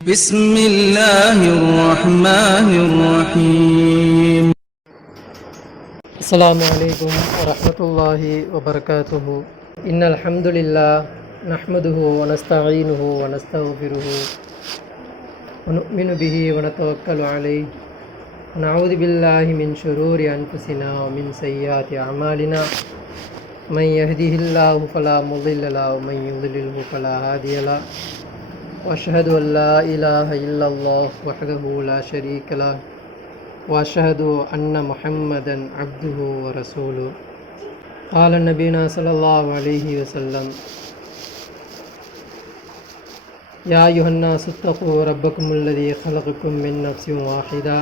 بسم الله الرحمن الرحيم. السلام عليكم ورحمة الله وبركاته. إن الحمد لله نحمده ونستعينه ونستغفره ونؤمن به ونتوكل عليه ونعوذ بالله من شرور أنفسنا ومن سيئات أعمالنا من يهده الله فلا مضل له ومن يضلله فلا هادي له وأشهد أن لا إله إلا الله وحده لا شريك له وأشهد أن محمدا عبده ورسوله. قال نبينا صلى الله عليه وسلم: يا أيها الناس اتقوا ربكم الذي خلقكم من نفس واحدة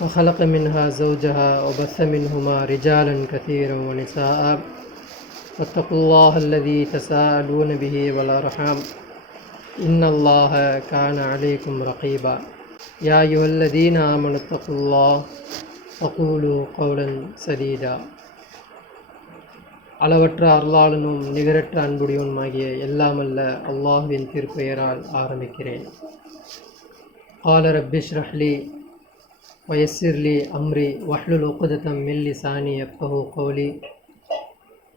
وخلق منها زوجها وبث منهما رجالا كثيرا ونساء واتقوا الله الذي تساءلون به والأرحام إن الله كان عليكم رقيبا. يا أيها الذين آمنوا اتقوا الله وقولوا قولا سديدا. அளவற்ற அருளாளனும் நிகரற்ற அன்புடையவனுமாகிய எல்லாமல்ல அல்லாஹ்வின் திருப்பெயரால் ஆரம்பிக்கிறேன். قال رب اشرح لي ويسر لي أمري واحلل عقدة من لساني يفقهوا قولي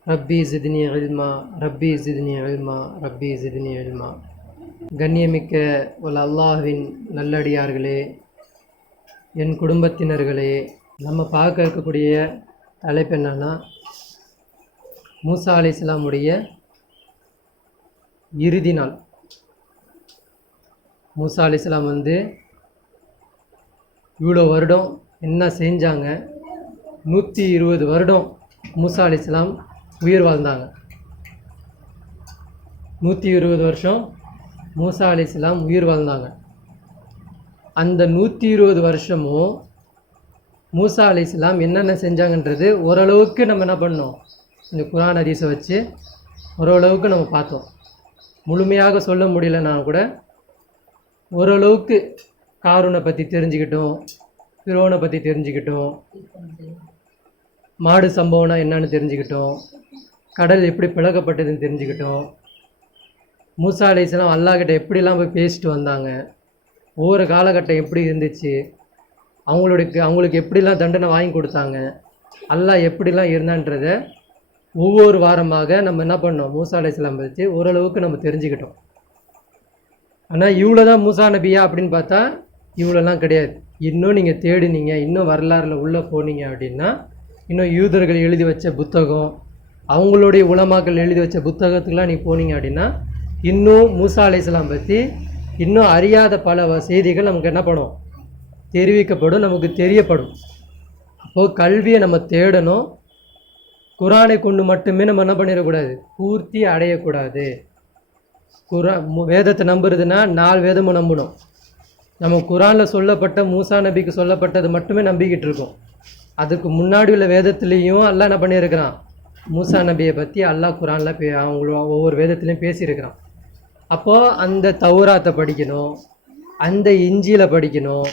ربي زدني علما ربي زدني علما ربي زدني علما. கண்ணியமிக்க வல்ல அல்லாஹ்வின் நல்லடியார்களே, என் குடும்பத்தினர்களே, நம்ம பார்க்க இருக்கக்கூடிய தலைப்பு என்னன்னா, மூசா அலைஹிஸ்ஸலாமுடைய இறுதி நாள். மூசா அலைஹிஸ்ஸலாம் இவ்வளோ வருடம் என்ன செஞ்சாங்க? 120 வருடம் மூசா அலைஹிஸ்ஸலாம் உயிர் வாழ்ந்தாங்க. 120 வருஷம் மூசா அலைஹிஸ்ஸலாம் உயிர் வாழ்ந்தாங்க. அந்த 120 வருஷமும் மூசா அலைஹிஸ்ஸலாம் என்னென்ன செஞ்சாங்கன்றது ஓரளவுக்கு நம்ம என்ன பண்ணோம், இந்த குர்ஆன் ஹதீஸை வச்சு ஓரளவுக்கு நம்ம பார்த்தோம். முழுமையாக சொல்ல முடியலன்னா கூட ஓரளவுக்கு காரூனை பற்றி தெரிஞ்சுக்கிட்டோம், ஃபிரௌனை பற்றி தெரிஞ்சுக்கிட்டோம், மாடு சம்பவம்னா என்னன்னு தெரிஞ்சுக்கிட்டோம், கடல் எப்படி பிளக்கப்பட்டதுன்னு தெரிஞ்சுக்கிட்டோம், மூசா அலைஹிஸ்ஸலாம் அல்லாஹ்கிட்ட எப்படிலாம் போய் பேசிட்டு வந்தாங்க, ஒவ்வொரு காலகட்டம் எப்படி இருந்துச்சு, அவங்களுக்கு எப்படிலாம் தண்டனை வாங்கி கொடுத்தாங்க, அல்லாஹ் எப்படிலாம் இருந்தான்றதை ஒவ்வொரு வாரமாக நம்ம என்ன பண்ணோம், மூசா அலைஹிஸ்ஸலாம் பற்றி ஓரளவுக்கு நம்ம தெரிஞ்சுக்கிட்டோம். ஆனால் இவ்வளோ தான் மூசா நபியா அப்படின்னு பார்த்தா இவ்வளோலாம் கிடையாது. இன்னும் நீங்கள் தேடினீங்க, இன்னும் வரலாறில் உள்ளே போனீங்க அப்படின்னா, இன்னும் யூதர்கள் எழுதி வச்ச புத்தகம், அவங்களுடைய உலமாக்கள் எழுதி வச்ச புத்தகத்துக்கெலாம் நீங்கள் போனீங்க அப்படின்னா இன்னும் மூசா அலைஹிஸ்ஸலாம் பற்றி இன்னும் அறியாத பல செய்திகள் நமக்கு என்ன பண்ணும், தெரிவிக்கப்படும், நமக்கு தெரியப்படும். அப்போது கல்வியை நம்ம தேடணும். குர்ஆனை கொண்டு மட்டுமே நம்ம என்ன பண்ணிடக்கூடாது, பூர்த்தி அடையக்கூடாது. வேதத்தை நம்புறதுன்னா 4 வேதமும் நம்பணும். நம்ம குர்ஆனில் சொல்லப்பட்ட மூசா நபிக்கு சொல்லப்பட்டது மட்டுமே நம்பிக்கிட்டு இருக்கோம். அதுக்கு முன்னாடி உள்ள வேதத்துலேயும் அல்லாஹ் என்ன பண்ணியிருக்கிறான், மூசா நபியை பற்றி அல்லாஹ் குர்ஆனில் அவங்கள ஒவ்வொரு வேதத்துலேயும் பேசியிருக்கிறான். அப்போது அந்த தௌராத்தை படிக்கணும், அந்த இஞ்சில படிக்கணும்,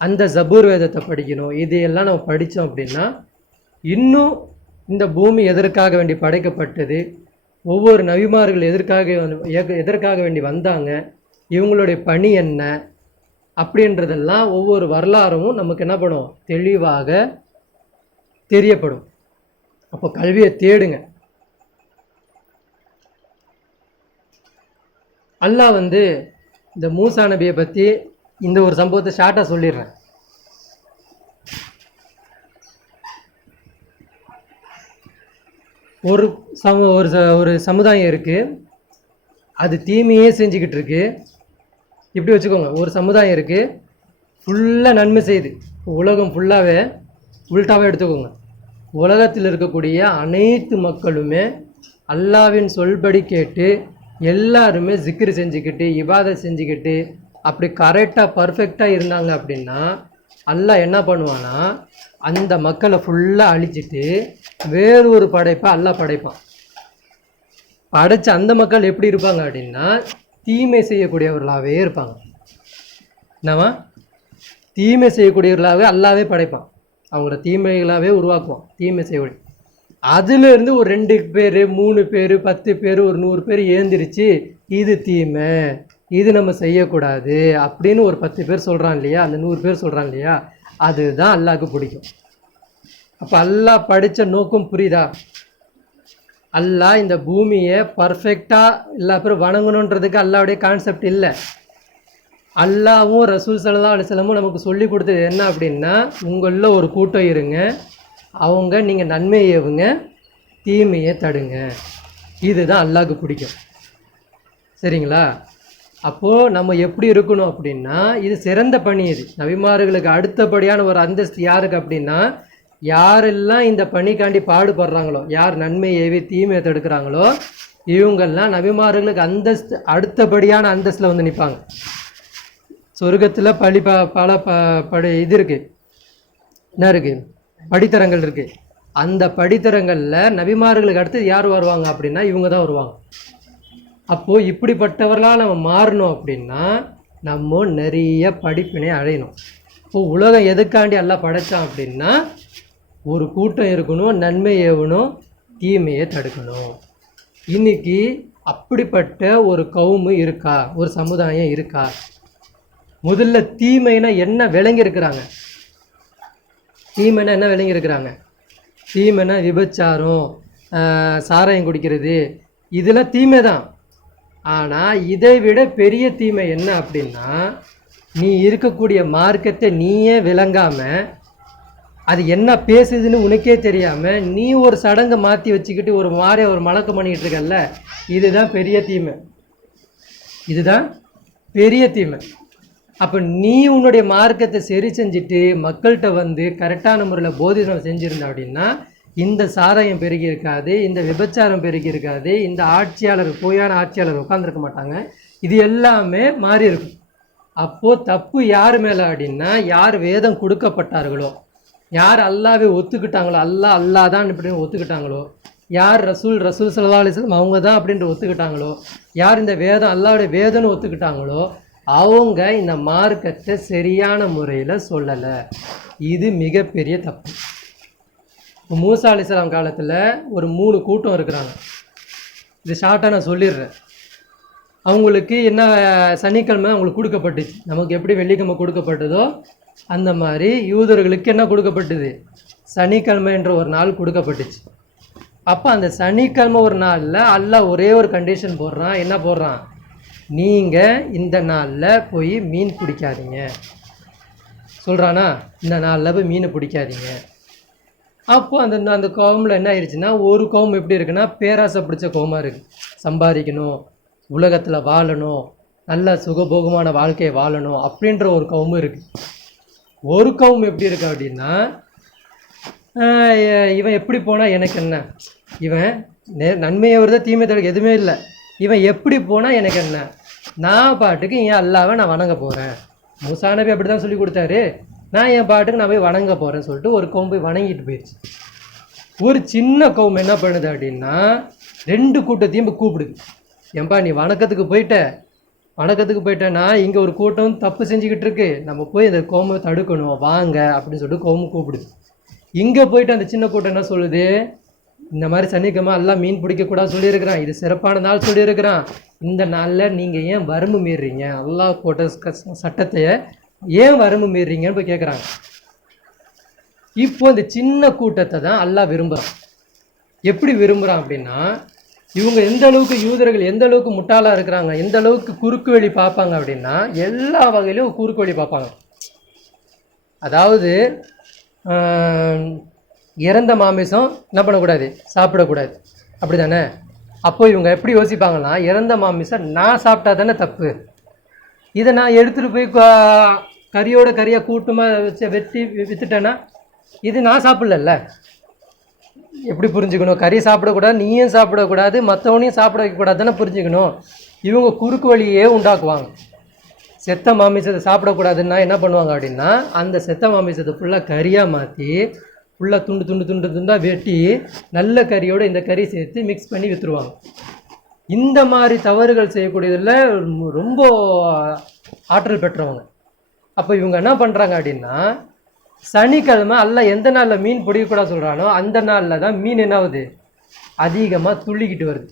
அந்த ஜபூர் வேதத்தை படிக்கணும். இதையெல்லாம் நம்ம படித்தோம் அப்படின்னா இன்னும் இந்த பூமி எதற்காக வேண்டி படைக்கப்பட்டது, ஒவ்வொரு நபிமார்கள் எதற்காக வேண்டி வந்தாங்க, இவங்களுடைய பணி என்ன அப்படின்றதெல்லாம் ஒவ்வொரு வரலாறும் நமக்கு என்ன பண்ணும், தெளிவாக தெரியப்படும். அப்போ கல்வியை தேடுங்க. அல்லாஹ் இந்த மூசா நபியை பற்றி இந்த ஒரு சம்பவத்தை ஷார்ட்டாக சொல்லிடுறேன். ஒரு சமுதாயம் இருக்குது, அது தீமையே செஞ்சுக்கிட்டு இருக்கு. இப்படி வச்சுக்கோங்க, ஒரு சமுதாயம் இருக்குது, ஃபுல்லாக நன்மை செய்யுது. உலகம் ஃபுல்லாகவே உல்டாவே எடுத்துக்கோங்க. உலகத்தில் இருக்கக்கூடிய அனைத்து மக்களுமே அல்லாஹ்வின் சொல்படி கேட்டு எல்லாருமே ஜிக்ரு செஞ்சுக்கிட்டு இபாதத் செஞ்சுக்கிட்டு அப்படி கரெக்டாக பர்ஃபெக்டாக இருந்தாங்க அப்படின்னா அல்லாஹ் என்ன பண்ணுவான்னா அந்த மக்களை ஃபுல்லாக அழிச்சிட்டு வேறு ஒரு படைப்பை அல்லாஹ் படைப்பான். படைச்ச அந்த மக்கள் எப்படி இருப்பாங்க அப்படின்னா தீமை செய்யக்கூடியவர்களாகவே இருப்பாங்க. என்னவா, தீமை செய்யக்கூடியவர்களாகவே அல்லாவே படைப்பான். அவங்கள தீமைகளாகவே உருவாக்குவான், தீமை செய்யக்கூடிய. அதுலேருந்து ஒரு 2 பேர் 3 பேர் 10 பேர் ஒரு 100 பேர் ஏந்திரிச்சு இது தீமை இது நம்ம செய்யக்கூடாது அப்படின்னு ஒரு 10 பேர் சொல்கிறான் இல்லையா, அந்த 100 பேர் சொல்கிறான் இல்லையா, அதுதான் அல்லாஹ்க்கு பிடிக்கும். அப்போ அல்லாஹ் படித்த நோக்கம் புரியுதா? அல்லாஹ் இந்த பூமியை பர்ஃபெக்டாக எல்லா பேரும் வணங்கணுன்றதுக்கு அல்லாவுடைய கான்செப்ட் இல்லை. அல்லாவும் ரசூல் ஸல்லல்லாஹு அலைஹி வஸல்லமும் நமக்கு சொல்லி கொடுத்தது என்ன அப்படின்னா, உங்களில் ஒரு கூட்டம் இருங்க, அவங்க நீங்கள் நன்மையை ஏவுங்க, தீமையை தடுங்க. இதுதான் அல்லாஹ்க்கு பிடிக்கும். சரிங்களா? அப்போது நம்ம எப்படி இருக்கணும் அப்படின்னா, இது சிறந்த பணி. இது நபிமார்களுக்கு அடுத்தபடியான ஒரு அந்தஸ்து யாருக்கு அப்படின்னா, யாரெல்லாம் இந்த பணிக்காண்டி பாடுபடுறாங்களோ, யார் நன்மை ஏவி தீமையை தடுக்கிறாங்களோ, இவங்கெல்லாம் நபிமார்களுக்கு அந்தஸ்து அடுத்தபடியான அந்தஸ்தில் வந்து நிற்பாங்க. சொர்க்கத்தில் பல இது இருக்குது, என்ன இருக்குது, படித்தரங்கள் இருக்குது. அந்த படித்தரங்களில் நபிமார்களுக்கு அடுத்து யார் வருவாங்க அப்படின்னா இவங்க தான் வருவாங்க. அப்போது இப்படிப்பட்டவர்களாக நம்ம மாறணும் அப்படின்னா நம்ம நிறைய படிப்பினை அடையணும். இப்போது உலகம் எதுக்காண்டி எல்லாம் படைத்தான் அப்படின்னா, ஒரு கூட்டம் இருக்கணும், நன்மை ஏவணும், தீமையை தடுக்கணும். இன்னைக்கு அப்படிப்பட்ட ஒரு கவுமு இருக்கா, ஒரு சமுதாயம் இருக்கா? முதல்ல தீமைனா என்ன விளங்கியிருக்கிறாங்க? தீமைனா என்ன விளங்கியிருக்கிறாங்க? தீமைனா விபச்சாரம், சாராயம் குடிக்கிறது, இதெல்லாம் தீமை தான். ஆனால் இதை விட பெரிய தீமை என்ன அப்படின்னா, நீ இருக்கக்கூடிய மார்க்கத்தை நீயே விளங்காமல், அது என்ன பேசுதுன்னு உனக்கே தெரியாமல் நீ ஒரு சடங்கை மாற்றி வச்சுக்கிட்டு ஒரு மலக்கம் பண்ணிக்கிட்டு இருக்கல்ல, இதுதான் பெரிய தீமை. இதுதான் பெரிய தீமை. அப்போ நீ உன்னுடைய மார்க்கத்தை சரி செஞ்சுட்டு மக்கள்கிட்ட வந்து கரெக்டான முறையில் போதினம் செஞ்சுருந்த அப்படின்னா இந்த சாராயம் பெருகி இருக்காது, இந்த விபச்சாரம் பெருகி இருக்காது, இந்த ஆட்சியாளர் பொய்யான ஆட்சியாளர் உட்காந்துருக்க மாட்டாங்க, இது எல்லாமே மாறி இருக்கும். அப்போது தப்பு யார் மேலே அப்படின்னா, யார் வேதம் கொடுக்கப்பட்டார்களோ, யார் அல்லாவே ஒத்துக்கிட்டாங்களோ, அல்லாஹ் தான் இப்படின்னு ஒத்துக்கிட்டாங்களோ, யார் ரசூல் ஸல்லல்லாஹு அலைஹி வஸல்லம் அவங்க தான் அப்படின்ட்டு ஒத்துக்கிட்டாங்களோ, யார் இந்த வேதம் அல்லாஹ்வுடைய வேதம்னு ஒத்துக்கிட்டாங்களோ, அவங்க இந்த மார்க்கத்தை சரியான முறையில் சொல்லலை. இது மிகப்பெரிய தப்பு. இப்போ மூசா அலைஹிஸ்ஸலாம் காலத்தில் ஒரு 3 கூட்டம் இருக்கிறாங்க. இது ஷார்ட்டாக நான் சொல்லிடுறேன். அவங்களுக்கு என்ன சனிக்கிழமை அவங்களுக்கு கொடுக்கப்பட்டுச்சு, நமக்கு எப்படி வெள்ளிக்கிழமை கொடுக்கப்பட்டதோ அந்த மாதிரி யூதர்களுக்கு என்ன கொடுக்கப்பட்டது, சனிக்கிழமை என்ற ஒரு நாள் கொடுக்கப்பட்டுச்சு. அப்போ அந்த சனிக்கிழமை ஒரு நாளில் அல்லாஹ் ஒரே ஒரு கண்டிஷன் போடுறான். என்ன போடுறான்? நீங்கள் இந்த நாளில் போய் மீன் பிடிக்காதீங்க சொல்கிறானா, இந்த நாளில் போய் மீனை பிடிக்காதீங்க. அப்போது அந்த கவுமில் என்ன ஆயிடுச்சுன்னா, ஒரு கவும் எப்படி இருக்குன்னா பேராசை பிடிச்ச கவுமாக இருக்குது. சம்பாதிக்கணும், உலகத்தில் வாழணும், நல்ல சுகபோகமான வாழ்க்கையை வாழணும் அப்படின்ற ஒரு கவுமும் இருக்குது. ஒரு கவும் எப்படி இருக்கு அப்படின்னா, இவன் எப்படி போனால் எனக்கு என்ன, இவன் நன்மையை வருதா தீமை தடுக்க எதுவுமே இல்லை, இவன் எப்படி போனால் எனக்கு என்ன, நான் பாட்டுக்கு என் அல்லாவை நான் வணங்க போகிறேன். மூசா நபி அப்படி தான் சொல்லி கொடுத்தாரு. நான் என் பாட்டுக்கு நான் போய் வணங்க போகிறேன்னு சொல்லிட்டு ஒரு கவும் போய் வணங்கிட்டு போயிடுச்சு. ஒரு சின்ன கவும் என்ன பண்ணுது அப்படின்னா, 2 கூட்டத்தையும் போய் கூப்பிடுது. ஏன்பா நீ வணக்கத்துக்கு போயிட்டேன்னா இங்கே ஒரு கூட்டம் தப்பு செஞ்சுக்கிட்டு இருக்கு, நம்ம போய் இந்த கவுமை தடுக்கணும் வாங்க அப்படின்னு சொல்லிட்டு கவுமை கூப்பிடுது. இங்கே போயிட்டு அந்த சின்ன கூட்டம் என்ன சொல்லுது, இந்த மாதிரி சனிக்கிழமை எல்லாம் மீன் பிடிக்கக்கூடாது சொல்லியிருக்கிறான், இது சிறப்பான நாள் சொல்லியிருக்கிறான், இந்த நாளில் நீங்கள் ஏன் வரம்பு மீறுறீங்க, அல்லாஹ் போட்ட சட்டத்தை ஏன் வரம்பு மீறுறீங்கன்னு போய் கேட்குறாங்க. இப்போ இந்த சின்ன கூட்டத்தை தான் அல்லாஹ் விரும்புகிறான். எப்படி விரும்புகிறான் அப்படின்னா, இவங்க எந்த அளவுக்கு யூதர்கள் எந்த அளவுக்கு முட்டாளாக இருக்கிறாங்க, எந்த அளவுக்கு குறுக்கு வழி பார்ப்பாங்க அப்படின்னா, எல்லா வகையிலும் குறுக்கு வழி பார்ப்பாங்க. அதாவது இறந்த மாமிசம் என்ன பண்ணக்கூடாது, சாப்பிடக்கூடாது, அப்படி தானே? அப்போ இவங்க எப்படி யோசிப்பாங்கன்னா, இறந்த மாமிசம் நான் சாப்பிட்டா தானே தப்பு, இதை நான் எடுத்துகிட்டு போய் கறியோட கறியாக கூட்டமாக வெட்டி விற்றுட்டேன்னா இது நான் சாப்பிடல. எப்படி புரிஞ்சுக்கணும், கறி சாப்பிடக்கூடாது, நீயும் சாப்பிடக்கூடாது, மற்றவனையும் சாப்பிட வைக்கக்கூடாது தானே புரிஞ்சுக்கணும். இவங்க குறுக்கு வழியே உண்டாக்குவாங்க. செத்த மாமிசத்தை சாப்பிடக்கூடாதுன்னா என்ன பண்ணுவாங்க அப்படின்னா, அந்த செத்த மாமிசத்தை ஃபுல்லாக கறியாக மாற்றி ஃபுல்லாக துண்டாக வெட்டி நல்ல கறியோடு இந்த கறி சேர்த்து மிக்ஸ் பண்ணி விற்றுருவாங்க. இந்த மாதிரி தவறுகள் செய்யக்கூடியதில் ரொம்ப ஆற்றல் பெற்றவங்க. அப்போ இவங்க என்ன பண்ணுறாங்க அப்படின்னா, சனிக்கிழமை அல்லாஹ் எந்த நாளில் மீன் பிடிக்கக்கூடாது சொல்கிறானோ அந்த நாளில் தான் மீன் என்ன ஆகுது, அதிகமாக துள்ளிக்கிட்டு வருது.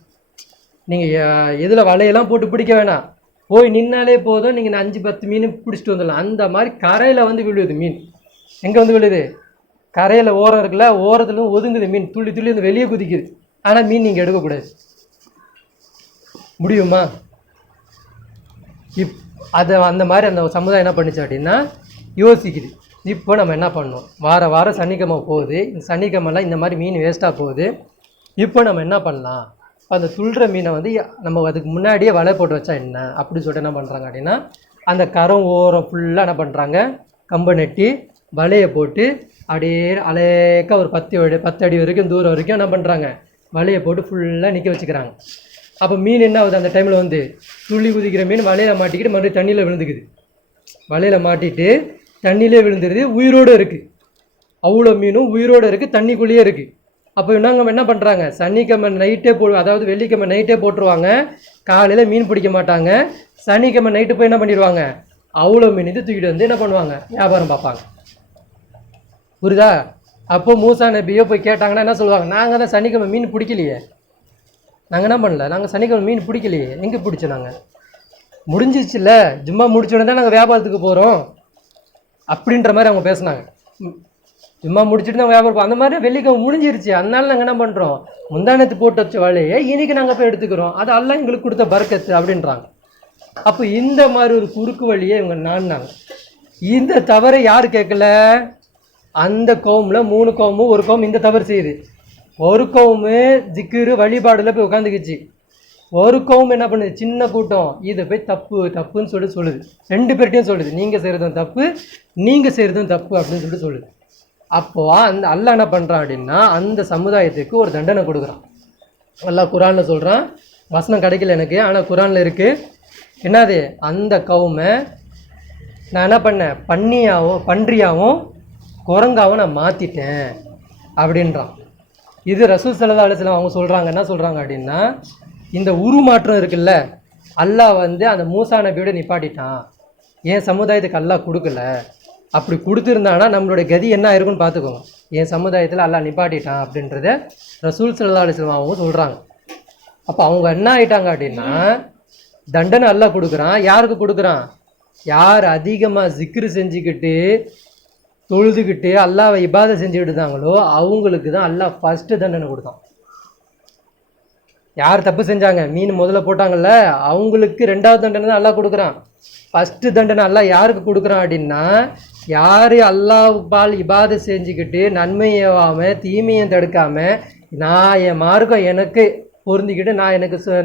நீங்கள் எதில் வலையெல்லாம் போட்டு பிடிக்க வேணாம், போய் நின்னாலே போதும், நீங்கள் 5-10 மீன் பிடிச்சிட்டு வந்துடலாம். அந்த மாதிரி கரையில் வந்து விழுவுது மீன். எங்கே வந்து விழுது? கரையில் ஓரம் இருக்குல்ல, ஓரத்துலேருந்து ஒதுங்குது மீன், துள்ளி துள்ளி வந்து வெளியே குதிக்குது. ஆனால் மீன் நீங்கள் எடுக்கக்கூடாது. முடியுமா? அதை அந்த மாதிரி அந்த சமுதாயம் என்ன பண்ணுச்சு அப்படின்னா யோசிக்குது. இப்போ நம்ம என்ன பண்ணணும், வாரம் சனிக்கிழமை போகுது, இந்த சனிக்கிழமெல்லாம் இந்த மாதிரி மீன் வேஸ்ட்டாக போகுது. இப்போ நம்ம என்ன பண்ணலாம், அந்த துள்ளுற மீனை வந்து நம்ம அதுக்கு முன்னாடியே வலை போட்டு வச்சா என்ன அப்படின்னு சொல்லிட்டு என்ன பண்ணுறாங்க அப்படின்னா, அந்த கரம் ஓரம் ஃபுல்லாக என்ன பண்ணுறாங்க, கம்பை நட்டி வலையை போட்டு அப்படியே அலேக்காக ஒரு 10 அடி வரைக்கும் தூரம் வரைக்கும் என்ன பண்ணுறாங்க, வலையை போட்டு ஃபுல்லாக நிற்க வச்சுக்கிறாங்க. அப்போ மீன் என்ன ஆகுது, அந்த டைமில் வந்து துள்ளி குதிக்கிற மீன் வலையில் மாட்டிக்கிட்டு மறுபடியும் தண்ணியில் விழுந்துக்குது. வலையில் மாட்டிட்டு தண்ணியிலே விழுந்துருது, உயிரோடு இருக்குது. அவ்வளோ மீனும் உயிரோடு இருக்குது, தண்ணிக்குள்ளேயே இருக்குது. அப்போ இவங்க என்ன பண்ணுறாங்க, சனிக்கிழமை நைட்டே அதாவது வெள்ளிக்கிழமை நைட்டே போட்டுருவாங்க, காலையில் மீன் பிடிக்க மாட்டாங்க. சனிக்கிழமை நைட்டு போய் என்ன பண்ணிடுவாங்க, அவ்வளோ மீன் இது தூக்கிட்டு வந்து என்ன பண்ணுவாங்க, வியாபாரம் பார்ப்பாங்க. புரியுதா? அப்போ மூசா நபியோ போய் கேட்டாங்கன்னா என்ன சொல்லுவாங்க, நாங்கள் தான் சனிக்கிழமை மீன் பிடிக்கலையே, நாங்கள் என்ன பண்ணல, நாங்கள் சனிக்கிழமை மீன் பிடிக்கலையே, எங்கே பிடிச்சோம், நாங்கள் முடிஞ்சிச்சுல்ல, ஜும்மா முடிச்ச உடனே தான் நாங்கள் வியாபாரத்துக்கு போகிறோம் அப்படின்ற மாதிரி அவங்க பேசுனாங்க. ஜும்மா முடிச்சுட்டு தான் வியாபாரம், அந்த மாதிரி வெள்ளிக்கிழமை முடிஞ்சிருச்சு, அதனால நாங்கள் என்ன பண்ணுறோம், முந்தானத்து போட்டு வச்ச வலையை இன்றைக்கி நாங்கள் போய் எடுத்துக்கிறோம், அது எல்லாம் எங்களுக்கு கொடுத்த பரக்கத்து அப்படின்றாங்க. அப்போ இந்த மாதிரி ஒரு குறுக்கு வழியை இவங்க நான்னாங்க. இந்த தவறை யார் கேட்கல, அந்த கவுமில் 3 கவுமும், ஒரு கவும் இந்த தவறு செய்யுது. ஒரு கவுமு ஜிக்கிரு வழிபாடில் போய் உட்காந்துக்கிச்சு, ஒரு கவும் என்ன பண்ணுது, சின்ன கூட்டம் இதை போய் தப்புன்னு சொல்லுது. 2 பேர்ட்டையும் சொல்லுது, நீங்கள் செய்கிறதும் தப்பு, நீங்கள் செய்கிறதும் தப்பு அப்படின்னு சொல்லுது. அப்போது அந்த அல்லாஹ் என்ன பண்ணுறான் அப்படின்னா, அந்த சமுதாயத்துக்கு ஒரு தண்டனை கொடுக்குறான். அல்லாஹ் குரானில் சொல்கிறான், வசனம் கிடைக்கல எனக்கு, ஆனால் குரானில் இருக்குது. என்னது, அந்த கவுமை நான் என்ன பண்ணேன், பன்றியாகவும் குரங்காவும் நான் மாற்றிட்டேன் அப்படின்றான். இது ரசூல் ஸல்லல்லாஹு அலைஹி வஸல்லம் அவங்க சொல்கிறாங்க. என்ன சொல்கிறாங்க அப்படின்னா, இந்த உருமாற்றம் இருக்குல்ல, அல்லாஹ் வந்து அந்த மூசா நபியோட நிப்பாட்டிட்டான், என் சமுதாயத்துக்கு அல்லாஹ் கொடுக்கல. அப்படி கொடுத்துருந்தானா நம்மளுடைய கதி என்ன ஆயிருக்குன்னு பார்த்துக்கோங்க. என் சமுதாயத்தில் அல்லாஹ் நிப்பாட்டிட்டான் அப்படின்றத ரசூல் ஸல்லல்லாஹு அலைஹி வஸல்லம் அவங்க சொல்கிறாங்க. அப்போ அவங்க என்ன ஆகிட்டாங்க அப்படின்னா, தண்டனை அல்லாஹ் கொடுக்குறான். யாருக்கு கொடுக்குறான், யார் அதிகமாக ஜிக்ரு செஞ்சுக்கிட்டு தொழுதுகிட்டு அல்லாஹ்வை இபாதத் செஞ்சுக்கிட்டு இருந்தாங்களோ அவங்களுக்கு தான் அல்லாஹ் ஃபஸ்ட்டு தண்டனை கொடுத்தான். யார் தப்பு செஞ்சாங்க, மீன் முதல்ல போட்டாங்கல்ல, அவங்களுக்கு 2வது தண்டனை தான் அல்லாஹ் கொடுக்குறான். ஃபஸ்ட்டு தண்டனை அல்லாஹ் யாருக்கு கொடுக்குறான் அப்படின்னா, யார் அல்லாஹ் பால் இபாதத் செஞ்சுக்கிட்டு நன்மையாகாமல் தீமையை தடுக்காமல், நான் என் மார்க்கம் எனக்கு பொருந்திக்கிட்டு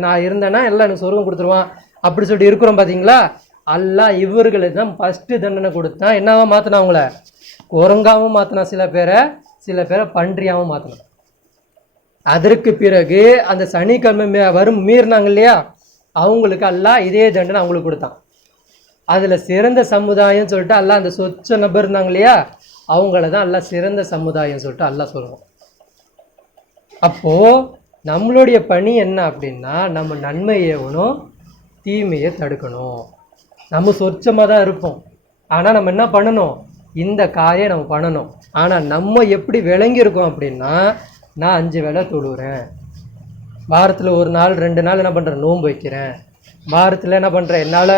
நான் இருந்தேன்னா எல்லாம் எனக்கு சொர்க்கம் கொடுத்துருவான் அப்படி சொல்லிட்டு இருக்கிறோம் பார்த்தீங்களா, அல்லாஹ் இவர்களுக்கு தான் ஃபஸ்ட்டு தண்டனை கொடுத்தான். என்னவா மாற்றினா, அவங்கள குரங்காவும் மாற்றினா, சில பேரை பன்றியாகவும் மாற்றினான். அதற்கு பிறகு அந்த சனிக்கிழமை மீறினாங்க இல்லையா, அவங்களுக்கு அல்லாஹ் இதே தண்டனை அவங்களுக்கு கொடுத்தான். அதில் சிறந்த சமுதாயம் சொல்லிட்டு அல்லாஹ் அந்த சொச்ச நபர் இருந்தாங்க இல்லையா, அவங்கள தான் அல்லாஹ் சிறந்த சமுதாயம் சொல்லிட்டு அல்லாஹ் சொல்லுவோம். அப்போது நம்மளுடைய பணி என்ன அப்படின்னா, நம்ம நன்மையை ஏவணும், தீமையை தடுக்கணும். நம்ம சொச்சமாக தான் இருப்போம், ஆனால் நம்ம என்ன பண்ணணும், இந்த காயை நம்ம பண்ணணும். ஆனால் நம்ம எப்படி விளங்கியிருக்கோம் அப்படின்னா, நான் 5 வேளை தொழுகிறேன், வாரத்தில் 1 நாள் 2 நாள் என்ன பண்ணுறேன், நோன்பு வைக்கிறேன், வாரத்தில் என்ன பண்ணுறேன், என்னால்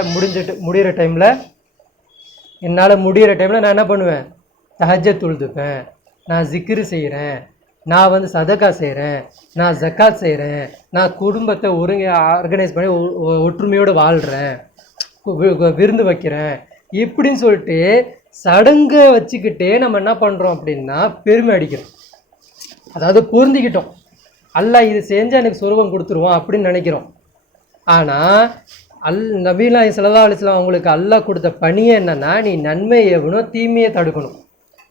முடிகிற டைமில் நான் என்ன பண்ணுவேன், தஹஜ்ஜத் தொழுதுப்பேன், நான் ஜிக்ரு செய்கிறேன், நான் வந்து சதகா செய்கிறேன், நான் ஜக்காத் செய்கிறேன், நான் குடும்பத்தை ஆர்கனைஸ் பண்ணி ஒற்றுமையோடு வாழ்கிறேன், விருந்து வைக்கிறேன், இப்படின்னு சொல்லிட்டு சடங்கை வச்சுக்கிட்டே நம்ம என்ன பண்ணுறோம் அப்படின்னா பெருமை அடிக்கிறோம். அதாவது பொருந்திக்கிட்டோம், அல்லாஹ் இது செஞ்சால் எனக்கு சொர்க்கம் கொடுத்துருவான் அப்படின்னு நினைக்கிறோம். ஆனால் நபியுல்லாஹி ஸல்லல்லாஹு அலைஹி வஸல்லம் அவங்களுக்கு அல்லாஹ் கொடுத்த பணியே என்னென்னா, நீ நன்மையை ஏவணும், தீமையை தடுக்கணும்.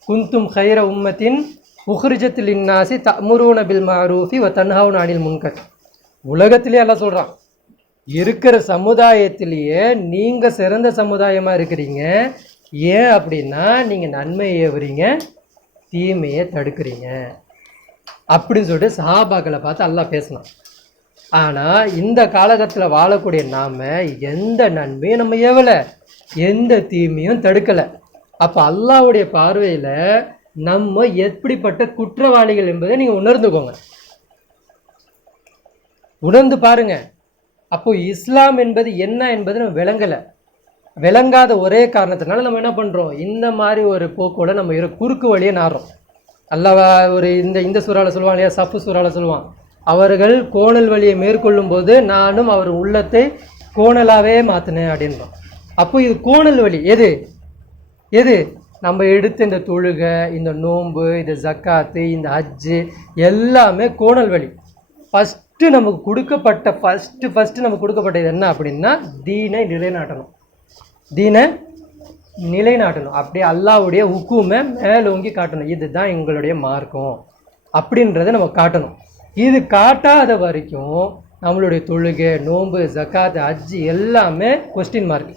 குந்தும் ஹைர உம்மத்தின் உஹ்ரிஜத் லின்னாசி தஅமுரூன பில் மஅரூஃபி வ தன்ஹவுன அனில் முன்கர். உலகத்திலே எல்லாம் சொல்கிறான், இருக்கிற சமுதாயத்திலேயே நீங்கள் சிறந்த சமுதாயமாக இருக்கிறீங்க. ஏன் அப்படின்னா, நீங்கள் நன்மையை ஏவுறீங்க, தீமையை தடுக்கிறீங்க அப்படின்னு சொல்லிட்டு சஹாபாக்களை பார்த்து அல்லாஹ் பேசினான். ஆனால் இந்த காலகட்டத்தில் வாழக்கூடிய நாம் எந்த நன்மையும் நம்ம ஏவலை, எந்த தீமையும் தடுக்கலை. அப்போ அல்லாஹ்வுடைய பார்வையில் நம்ம எப்படிப்பட்ட குற்றவாளிகள் என்பதை நீங்கள் உணர்ந்துக்கோங்க, உணர்ந்து பாருங்க. அப்போ இஸ்லாம் என்பது என்ன என்பது நம்ம விளங்காத ஒரே காரணத்தினால நம்ம என்ன பண்ணுறோம், இந்த மாதிரி ஒரு போக்கோட நம்ம குறுக்கு வழியை நாடுறோம். அல்லாஹ் ஒரு இந்த சூறாவில் சொல்லுவாங்க இல்லையா, சஃப்பு சூறாவில் சொல்லுவான், அவர்கள் கோணல் வழியை மேற்கொள்ளும் போது நானும் அவர் உள்ளத்தை கோணலாகவே மாற்றினேன் அப்படின்றோம். அப்போ இது கோணல் வழி எது நம்ம எடுத்த இந்த தொழுகை, இந்த நோன்பு, இந்த ஜக்காத்து, இந்த ஹஜ்ஜு எல்லாமே கோணல் வழி. ஃபஸ்ட்டு நமக்கு கொடுக்கப்பட்ட ஃபஸ்ட்டு நமக்கு கொடுக்கப்பட்டது என்ன அப்படின்னா தீனை நிலைநாட்டணும். அப்படியே அல்லாஹ்வுடைய ஹுக்குமை மேலோங்கி காட்டணும். இதுதான் எங்களுடைய மார்க்கம் அப்படின்றத நம்ம காட்டணும். இது காட்டாத வரைக்கும் நம்மளுடைய தொழுகை, நோன்பு, ஜக்காத், ஹஜ்ஜு எல்லாமே கொஸ்டின் மார்க்.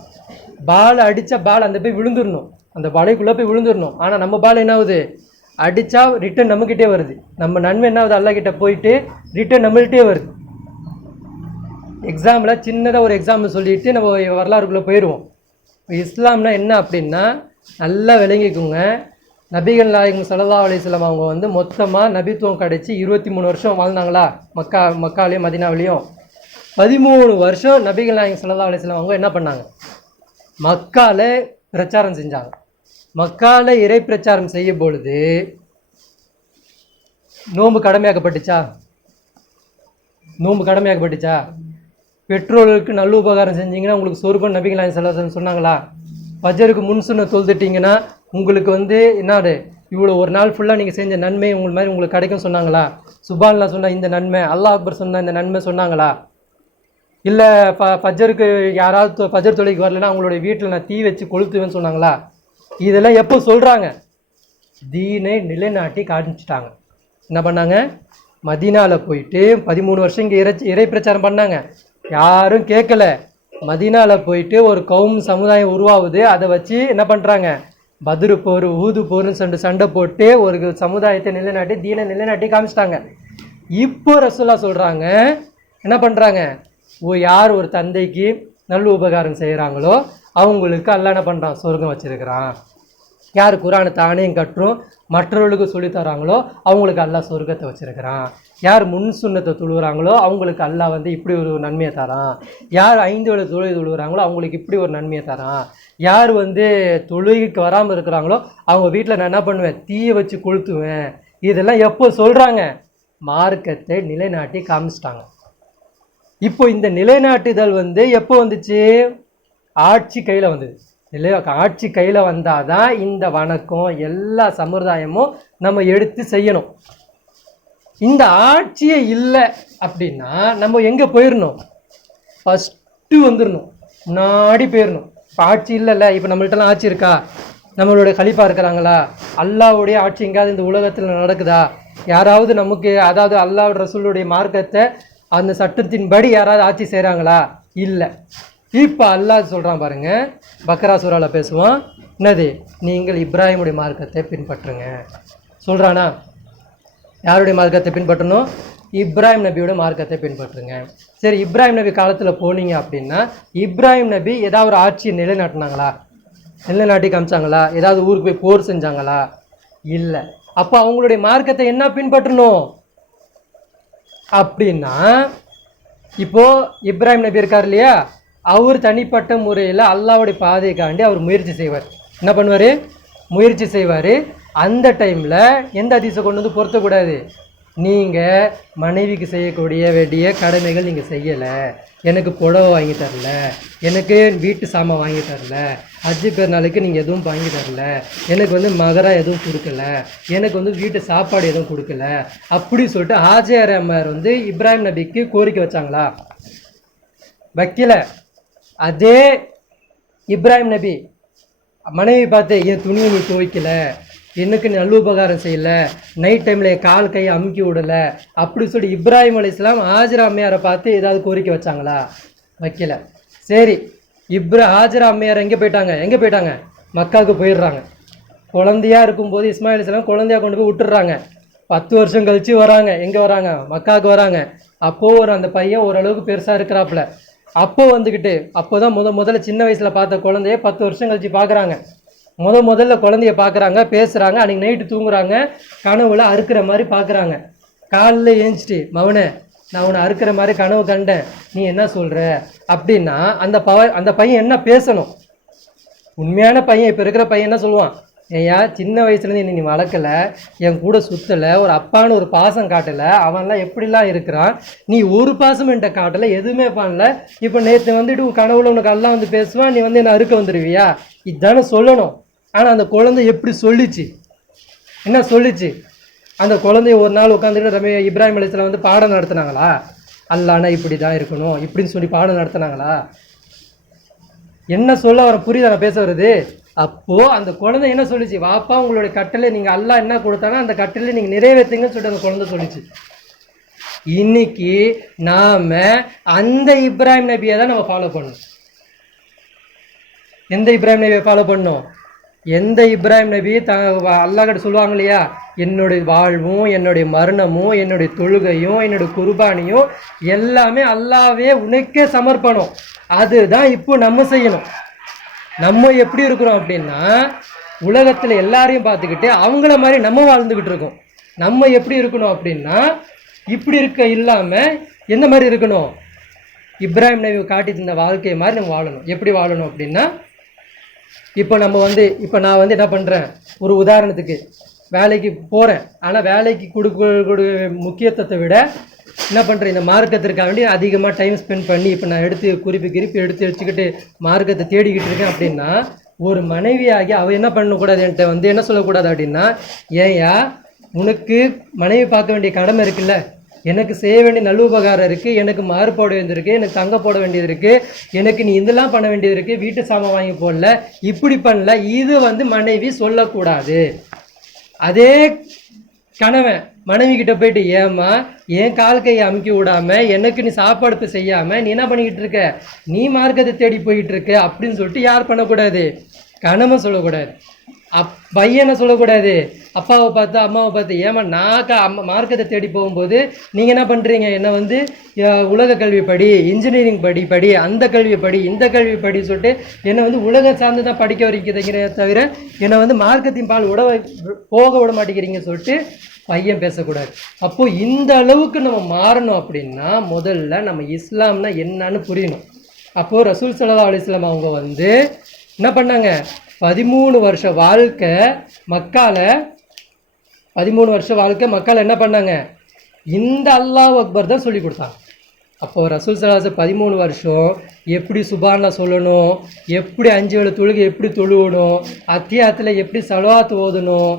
பால் அடித்தா பால் அந்த போய் விழுந்துடணும், அந்த பாலைக்குள்ளே போய் விழுந்துடணும். ஆனால் நம்ம பால் என்ன ஆகுது, அடித்தா ரிட்டன் நம்மக்கிட்டே வருது. நம்ம நன்மை என்ன ஆகுது, அல்லாஹ் கிட்ட போயிட்டு ரிட்டன் நம்மள்கிட்டே வருது. எக்ஸாமில் சின்னதாக ஒரு எக்ஸாம்பிள் சொல்லிட்டு நம்ம வரலாறுக்குள்ளே போயிடுவோம். இஸ்லாம்னா என்ன அப்படின்னா நல்லா விளங்கிக்குங்க. நபிகள் நாயகம் ஸல்லல்லாஹு அலைஹி வஸல்லம் அவங்க வந்து மொத்தமாக நபித்துவம் கிடைச்சி 23 வருஷம் வாழ்ந்தாங்களா, மக்காலையும் மதீனாவிலையும். 13 வருஷம் நபிகள் நாயகம் ஸல்லல்லாஹு அலைஹி வஸல்லம் அவங்க என்ன பண்ணாங்க, மக்கால பிரச்சாரம் செஞ்சாங்க. மக்கால இறை பிரச்சாரம் செய்யும் பொழுது நோன்பு கடமையாக்கப்பட்டுச்சா? பெட்ரோலுக்கு நல்ல உபகாரம் செஞ்சீங்கன்னா உங்களுக்கு சொர்க்கம் நபிகள் நாயகம் ஸல்லல்லாஹு அலைஹி வஸல்லம் சொன்னாங்களா? ஃபஜருக்கு முன்சுன்ன தொழுதுட்டிங்கன்னா உங்களுக்கு வந்து என்னது இவ்வளோ ஒரு நாள் ஃபுல்லாக நீங்கள் செஞ்ச நன்மை உங்களுக்கு கிடைக்கும் சொன்னாங்களா? சுபான்லாம் சொன்ன இந்த நன்மை, அல்லாஹ் அக்பர் சொன்ன இந்த நன்மை சொன்னாங்களா? இல்லை ஃபஜருக்கு யாராவது ஃபஜர் தொழுகைக்கு வரலன்னா அவங்களுடைய வீட்டில் நான் தீ வச்சு கொளுத்துவேன்னு சொன்னாங்களா? இதெல்லாம் எப்போ சொல்கிறாங்க, தீனை நிலைநாட்டி காமிச்சிட்டாங்க. என்ன பண்ணாங்க, மதீனாவில் போயிட்டு 13 வருஷம் இங்கே இறை பிரச்சாரம் பண்ணாங்க. யாரும் கேட்கல. மதீனாவில் போயிட்டு ஒரு கௌம் சமுதாயம் உருவாகுது. அதை வச்சு என்ன பண்ணுறாங்க, பத்ரு போர், ஊது போர்னு சண்டை போட்டு ஒரு சமுதாயத்தை நிலைநாட்டி தீனை நிலைநாட்டி காமிச்சிட்டாங்க. இப்போ ரசூலுல்லாஹ் சொல்கிறாங்க, என்ன பண்ணுறாங்க, யார் ஒரு தந்தைக்கு நல்ல உபகாரம் செய்கிறாங்களோ அவங்களுக்கு அல்லாஹ் என்ன பண்ணுறான், சொர்க்கம் வச்சிருக்கிறான். யார் குர்ஆனை தானையும் கற்றும் மற்றவர்களுக்கு சொல்லித்தராங்களோ அவங்களுக்கு அல்லாஹ் சொர்க்கத்தை வச்சிருக்கிறான். யார் முன் சுன்னத்தை தொழுகிறாங்களோ அவங்களுக்கு அல்லாஹ் வந்து இப்படி ஒரு நன்மையை தரான். யார் 5 வேளை தொழுகை தொழுகிறாங்களோ அவங்களுக்கு இப்படி ஒரு நன்மையை தரான். யார் வந்து தொழுகைக்கு வராமல் இருக்கிறாங்களோ அவங்க வீட்டில் நான் என்ன பண்ணுவேன், தீயை வச்சு கொளுத்துவேன். இதெல்லாம் எப்போ சொல்கிறாங்க, மார்க்கத்தை நிலைநாட்டி காமிச்சிட்டாங்க. இப்போ இந்த நிலைநாட்டுதல் வந்து எப்போ வந்துச்சு, ஆட்சி கையில் வந்தது. ஆட்சி கையில் வந்தால் தான் இந்த வணக்கம் எல்லா சமுதாயமும் நம்ம எடுத்து செய்யணும். இந்த ஆட்சியே இல்லை அப்படின்னா நம்ம எங்கே போயிடணும், ஃபஸ்ட்டு வந்துடணும், முன்னாடி போயிடணும். இப்போ ஆட்சி இல்லைல்ல, இப்போ நம்மள்ட்டலாம் ஆட்சி இருக்கா, நம்மளுடைய கலீஃபா இருக்கிறாங்களா, அல்லாஹ்வுடைய ஆட்சி எங்கேயாவது இந்த உலகத்தில் நடக்குதா, யாராவது நமக்கு அதாவது அல்லாஹ் ரசூலுடைய மார்க்கத்தை அந்த சட்டத்தின்படி யாராவது ஆட்சி செய்கிறாங்களா, இல்லை. இப்போ அல்லாஹ் சொல்கிறான் பாருங்க, பக்ரா சூறாவில் பேசுவான், என்னது, நீங்கள் இப்ராஹிமுடைய மார்க்கத்தை பின்பற்றுங்க சொல்கிறானா? யாருடைய மார்க்கத்தை பின்பற்றணும், இப்ராஹிம் நபியோட மார்க்கத்தை பின்பற்றுங்க. சரி, இப்ராஹிம் நபி காலத்தில் போனீங்க அப்படின்னா இப்ராஹிம் நபி ஏதாவது ஒரு ஆட்சியை நிலைநாட்டினாங்களா, நிலைநாட்டி காமிச்சாங்களா? ஏதாவது ஊருக்கு போய் போர் செஞ்சாங்களா? இல்லை. அப்போ அவங்களுடைய மார்க்கத்தை என்ன பின்பற்றணும் அப்படின்னா, இப்போது இப்ராஹிம் நபி இருக்கார் இல்லையா, அவர் தனிப்பட்ட முறையில் அல்லாஹ்வுடைய பாதைக்காண்டி அவர் முயற்சி செய்வார். என்ன பண்ணுவார், முயற்சி செய்வார். அந்த டைமில் எந்த ஹதீஸை கொண்டு வந்து பொருத்தக்கூடாது, நீங்கள் மனைவிக்கு செய்யக்கூடிய வேண்டிய கடமைகள் நீங்கள் செய்யலை, எனக்கு புடவை வாங்கி தரல, எனக்கு வீட்டு சாமான் வாங்கி தரல, ஹஜ்ஜு பெருநாளுக்கு நீங்கள் எதுவும் வாங்கி தரல, எனக்கு வந்து மகரா எதுவும் கொடுக்கல, எனக்கு வந்து வீட்டு சாப்பாடு எதுவும் கொடுக்கல அப்படி சொல்லிட்டு ஹாஜர் அம்மார் வந்து இப்ராஹிம் நபிக்கு கோரிக்கை வச்சாங்களா? வைக்கல. அதே இப்ராஹிம் நபி மனைவி பார்த்து, என் துணியை நீ துவைக்கல, எனக்கு நல்ல உபகாரம் செய்யலை, நைட் டைமில் என் கால் கையை அமுக்கி விடலை அப்படி சொல்லி இப்ராஹிம் அலைஹிஸ்ஸலாம் ஹாஜரா அம்மையாரை பார்த்து ஏதாவது கோரிக்கை வச்சாங்களா? வைக்கல. சரி, ஹாஜரா அம்மையார் எங்கே போயிட்டாங்க, மக்காவுக்கு போயிடுறாங்க. குழந்தையா இருக்கும்போது இஸ்மாயில் அலைஹிஸ்ஸலாம் குழந்தையா கொண்டு போய் விட்டுறாங்க. 10 வருஷம் கழிச்சு வராங்க. எங்கே வராங்க, மக்காவுக்கு வராங்க. அப்போது அந்த பையன் ஓரளவுக்கு பெருசாக இருக்கிறாப்புல. அப்போ வந்துக்கிட்டு அப்போ தான் முதல்ல சின்ன வயசில் பார்த்த குழந்தைய 10 வருஷம் கழிச்சு பார்க்குறாங்க. முதல்ல குழந்தைய பார்க்குறாங்க, பேசுகிறாங்க. அன்றைக்கி நைட்டு தூங்குறாங்க, கனவுல அறுக்கிற மாதிரி பார்க்குறாங்க. காலையில் ஏஞ்சிட்டு, மவனே நான் உன்னை அறுக்கிற மாதிரி கனவு கண்டேன், நீ என்ன சொல்கிற அப்படின்னா அந்த பையன் என்ன பேசணும்? உண்மையான பையன், இப்போ இருக்கிற பையன் என்ன சொல்லுவான்? ஏயா சின்ன வயசுலேருந்து நீ வளர்க்கலை, என் கூட சுற்றலை, ஒரு அப்பான்னு ஒரு பாசம் காட்டலை, அவன்லாம் எப்படிலாம் இருக்கிறான், நீ ஒரு பாசம் என்கிட்ட காட்டலை, எதுவுமே பண்ணல, இப்போ நேற்று வந்துட்டு உன் கனவுல உனக்கு எல்லாம் வந்து பேசுவான், நீ வந்து என்ன அறுக்க வந்துடுவியா? இதுதானே சொல்லணும். ஆனால் அந்த குழந்தை எப்படி சொல்லிச்சு? என்ன சொல்லிச்சு? அந்த குழந்தைய ஒரு நாள் உட்காந்துட்டு இப்ராஹிம் அலைஹிஸ்ஸலாம் வந்து பாடம் நடத்துனாங்களா? அல்லாஹ்னா இப்படி தான் இருக்கணும் இப்படின்னு சொல்லி பாடம் நடத்துனாங்களா? என்ன சொல்ல வர புரியுதா நான் பேச வருது? அப்போது அந்த குழந்தை என்ன சொல்லிச்சு? வாப்பா உங்களுடைய கட்டளை நீங்கள் அல்லாஹ் என்ன கொடுத்தானோ அந்த கட்டளை நீங்கள் நிறைவேற்றுங்கன்னு சொல்லிட்டு அந்த குழந்தை சொல்லிச்சு. இன்னைக்கு நாம் அந்த இப்ராஹிம் நபியை தான் நம்ம ஃபாலோ பண்ணணும். எந்த இப்ராஹிம் நபியை ஃபாலோ பண்ணணும்? எந்த இப்ராஹிம் நபி அல்லாஹ் கிட்ட சொல்லுவாங்க இல்லையா, என்னுடைய வாழ்வும் என்னுடைய மரணமும் என்னுடைய தொழுகையும் என்னுடைய குர்பானியும் எல்லாமே அல்லாவே உனக்கே சமர்ப்பணம். அதுதான் இப்போ நம்ம செய்யணும். நம்ம எப்படி இருக்கிறோம் அப்படின்னா, உலகத்தில் எல்லாரையும் பார்த்துக்கிட்டு அவங்கள மாதிரி நம்ம வாழ்ந்துக்கிட்டு இருக்கோம். நம்ம எப்படி இருக்கணும் அப்படின்னா, இப்படி இருக்க இல்லாமல் எந்த மாதிரி இருக்கணும்? இப்ராஹிம் நபி காட்டி தந்த வாழ்க்கையை மாதிரி நம்ம வாழணும். எப்படி வாழணும் அப்படின்னா, இப்போ நான் வந்து என்ன பண்ணுறேன், ஒரு உதாரணத்துக்கு வேலைக்கு போகிறேன். ஆனால் வேலைக்கு கொடுக்க முக்கியத்துவத்தை விட என்ன பண்ணுறேன், இந்த மார்க்கத்திற்காக வேண்டி அதிகமாக டைம் ஸ்பெண்ட் பண்ணி இப்போ நான் குறிப்பு எடுத்து வச்சுக்கிட்டு மார்க்கத்தை தேடிக்கிட்டு இருக்கேன் அப்படின்னா, ஒரு மனைவியாகி அவள் என்ன பண்ணக்கூடாது, என்கிட்ட வந்து என்ன சொல்லக்கூடாது அப்படின்னா, ஏயா உனக்கு மனைவி பார்க்க வேண்டிய கடமை இருக்குல்ல, எனக்கு செய்ய வேண்டிய நல்லுபகாரம் இருக்குது, எனக்கு மாறு போட வேண்டியது இருக்குது, எனக்கு தங்க போட வேண்டியது இருக்குது, எனக்கு நீ இதெல்லாம் பண்ண வேண்டியது இருக்குது, வீட்டு சாமான் வாங்கி போடல, இப்படி பண்ணல, இது வந்து மனைவி சொல்லக்கூடாது. அதே கணவன் மனைவி கிட்ட போயிட்டு, ஏம்மா என் கால் கையை அமுக்கி விடாமல் எனக்கு நீ சாப்பாடு செய்யாமல் நீ என்ன பண்ணிக்கிட்டு இருக்க, நீ மார்க்கத்தை தேடி போயிட்டு இருக்க அப்படின்னு சொல்லிட்டு யார் பண்ணக்கூடாது? கணவன் சொல்லக்கூடாது. பையனை சொல்லக்கூடாது. அப்பாவை பார்த்து அம்மாவை பார்த்து, ஏமா நான் மார்க்கத்தை தேடி போகும்போது நீங்கள் என்ன பண்ணுறீங்க, என்னை வந்து உலக கல்வி படி, இன்ஜினியரிங் படி, அந்த கல்வி படி, இந்த கல்வி படி சொல்லிட்டு என்னை வந்து உலகம் சார்ந்து தான் படிக்க வைக்கிறீங்க தவிர என்னை வந்து மார்க்கத்தின் பால் போக விட மாட்டேங்கிறீங்க சொல்லிட்டு பையன் பேசக்கூடாது. அப்போது இந்த அளவுக்கு நம்ம மாறணும் அப்படின்னா முதல்ல நம்ம இஸ்லாம்னா என்னன்னு புரியணும். அப்போது ரசூல் ஸல்லல்லாஹு அலைஹி வஸல்லம் அவங்க வந்து என்ன பண்ணாங்க, 13 வருஷ வாழ்க்கை மக்கால என்ன பண்ணாங்க, இந்த அல்லாஹ் அக்பர் தான் சொல்லி கொடுத்தாங்க. அப்போது ரசூல் ஸல்லல்லாஹு அலைஹி வஸல்லம் 13 வருஷம் எப்படி சுப்ஹானல்லாஹ் சொல்லணும், எப்படி 5 வேளை தொழுகை எப்படி தொழுவணும், அத்தியாயத்தில் எப்படி ஸலவாத் ஓதணும்,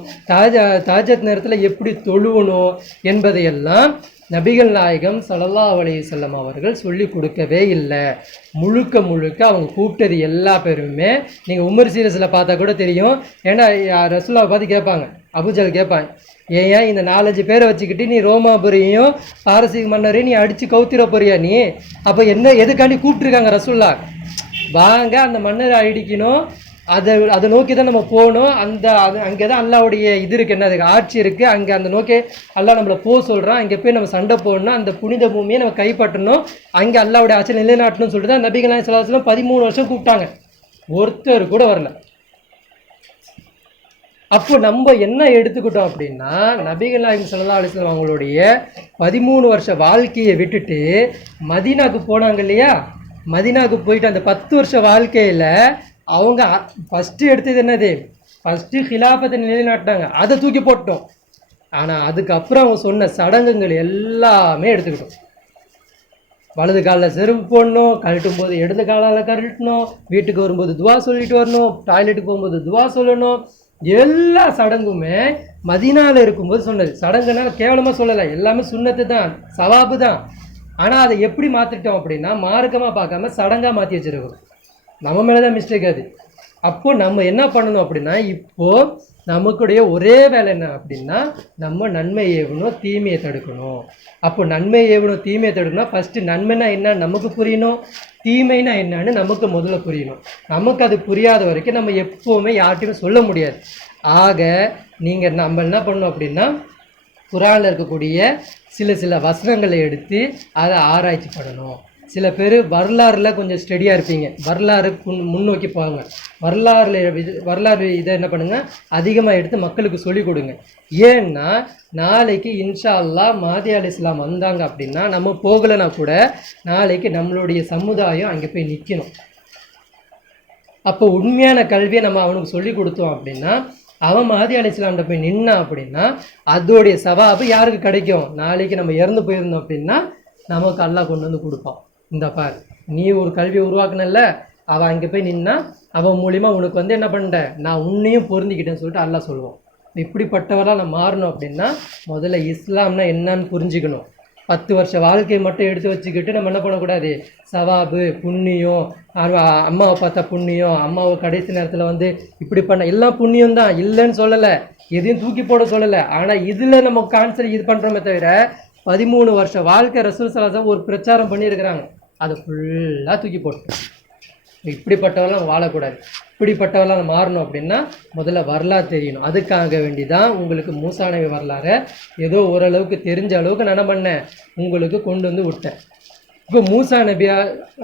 தாஜத் நேரத்தில் எப்படி தொழுவணும் என்பதையெல்லாம் நபிகள் நாயகம் ஸல்லல்லாஹு அலைஹி வஸல்லம் அவர்கள் சொல்லி கொடுக்கவே இல்லை. முழுக்க அவங்க கூப்பிட்டது எல்லா பேருமே நீங்கள் உமர் சீரஸில் பார்த்தா கூட தெரியும். ஏன்னா ரசூலாவை பார்த்து கேட்பாங்க, அபூஜல் கேட்பாங்க, ஏன் இந்த 4-5 பேரை வச்சுக்கிட்டு நீ ரோமாபுரியையும் பாரசீக மன்னரையும் நீ அடித்து கவுத்திர போறியா நீ? அப்போ எதுக்காண்டி கூப்பிட்டுருக்காங்க ரசூல்லா? வாங்க அந்த மன்னரை அடிக்கணும், அதை நோக்கி தான் நம்ம போகணும். அங்கே தான் அல்லாவுடைய இது இருக்குது, என்ன அதுக்கு ஆட்சி இருக்குது, அங்கே அந்த நோக்கி அல்லா நம்மளை போக சொல்கிறான். அங்கே போய் நம்ம சண்டை போடணும், அந்த புனித பூமியை நம்ம கைப்பற்றணும், அங்கே அல்லாவுடைய ஆட்சி நிலைநாட்டணும்னு சொல்லிட்டு தான் நபிகள் நாயகம் ஸல்லல்லாஹு அலைஹி வஸல்லம் 13 வருஷம் கூப்பிட்டாங்க. ஒருத்தர் கூட வரல. அப்போ நம்ம என்ன எடுத்துக்கிட்டோம் அப்படின்னா, நபிகள் நாயகம் ஸல்லல்லாஹு அலைஹி வஸல்லம் அவங்களுடைய 13 வருஷ வாழ்க்கையை விட்டுட்டு மதீனாவுக்கு போனாங்க இல்லையா, மதீனாவுக்கு போயிட்டு அந்த 10 வருஷ வாழ்க்கையில் அவங்க ஃபஸ்ட்டு எடுத்தது என்னது, ஃபஸ்ட்டு ஹிலாஃபத்தை நிலைநாட்டினாங்க, அதை தூக்கி போட்டோம். ஆனால் அதுக்கப்புறம் அவங்க சொன்ன சடங்குகள் எல்லாமே எடுத்துக்கிட்டோம். வலது காலில் செருப்பு போடணும், கழட்டும் போது இடது காலால் கழட்டணும், வீட்டுக்கு வரும்போது துவா சொல்லிட்டு வரணும், டாய்லெட்டுக்கு போகும்போது துவா சொல்லணும், எல்லா சடங்குமே மதீனாவில் இருக்கும்போது சொன்னது. சடங்குனால கேவலமாக சொல்லலை, எல்லாமே சுன்னத்து தான், சவாபு தான். ஆனால் அதை எப்படி மாற்றிட்டோம் அப்படின்னா, மார்க்கமாக பார்க்காம சடங்காக மாற்றி வச்சுருக்கோம். நம்ம மேலே தான் மிஸ்டேக் அது. அப்போது நம்ம என்ன பண்ணணும் அப்படின்னா, இப்போது நமக்குடைய ஒரே வேலை என்ன அப்படின்னா, நம்ம நன்மை ஏவணும், தீமையை தடுக்கணும். அப்போ நன்மை ஏவணும், தீமையை தடுக்கணும். ஃபஸ்ட்டு நன்மைனா என்னன்னு நமக்கு புரியணும், தீமைனா என்னன்னு நமக்கு முதல்ல புரியணும். நமக்கு அது புரியாத வரைக்கும் நம்ம எப்போவுமே யார்கிட்டையுமே சொல்ல முடியாது. ஆக நம்ம என்ன பண்ணணும் அப்படின்னா, குர்ஆனில் இருக்கக்கூடிய சில வசனங்களை எடுத்து அதை ஆராய்ச்சி பண்ணணும். சில பேர் வரலாறுல கொஞ்சம் ஸ்டெடியாக இருப்பீங்க, வரலாறு முன்னோக்கி போவாங்க. வரலாறு இதை என்ன பண்ணுங்கள், அதிகமாக எடுத்து மக்களுக்கு சொல்லிக் கொடுங்க. ஏன்னா நாளைக்கு இன்ஷா அல்லாஹ் மஹ்தி அலைஹிஸ்ஸலாம் வந்தாங்க அப்படின்னா, நம்ம போகலைன்னா கூட நாளைக்கு நம்மளுடைய சமுதாயம் அங்கே போய் நிற்கணும். அப்போ உண்மையான கல்வியை நம்ம அவனுக்கு சொல்லி கொடுத்தோம் அப்படின்னா, அவன் மஹ்தி அலைஹிஸ்ஸலாம்கிட்ட போய் நின்னான் அப்படின்னா அதோடைய சவாபு யாருக்கு கிடைக்கும்? நாளைக்கு நம்ம இறந்து போயிருந்தோம் அப்படின்னா நமக்கு அல்லாஹ் கொண்டு வந்து கொடுப்பான். இந்த பார், நீ ஒரு கல்வியை உருவாக்குனல்ல, அவன் அங்கே போய் நின்னா அவன் மூலிமா உனக்கு வந்து என்ன பண்ணிட்டேன், நான் உன்னையும் பொருந்திக்கிட்டேன்னு சொல்லிட்டு அல்லாஹ் சொல்லுவான். இப்படிப்பட்டவராக நான் மாறணும் அப்படின்னா முதல்ல இஸ்லாம்னா என்னன்னு புரிஞ்சுக்கணும். 10 வருஷ வாழ்க்கையை மட்டும் எடுத்து வச்சுக்கிட்டு நம்ம என்ன பண்ணக்கூடாது, சவாபு புண்ணியம், அம்மாவை பார்த்தா புண்ணியம், அம்மாவை கடைசி நேரத்தில் வந்து இப்படி பண்ண எல்லாம் புண்ணியம் தான், இல்லைன்னு சொல்லலை, எதையும் தூக்கி போட சொல்லலை. ஆனால் இதில் நம்ம கான்செப்ட் இது பண்ணுறோமே தவிர 13 வருஷ வாழ்க்கை ரசூல் ஸல்லல்லாஹு அலைஹி வஸல்லம் ஒரு பிரச்சாரம் பண்ணியிருக்கிறாங்க, அதை ஃபுல்லாக தூக்கி போட்டு இப்படிப்பட்டவெல்லாம் வாழக்கூடாது. இப்படிப்பட்டவெல்லாம் மாறணும் அப்படின்னா முதல்ல வரலாறு தெரியணும். அதுக்காக வேண்டி தான் உங்களுக்கு மூசா நபி வரலாறை ஏதோ ஓரளவுக்கு தெரிஞ்ச அளவுக்கு நான் என்ன பண்ணேன், உங்களுக்கு கொண்டு வந்து விட்டேன். இப்போ மூசா நபி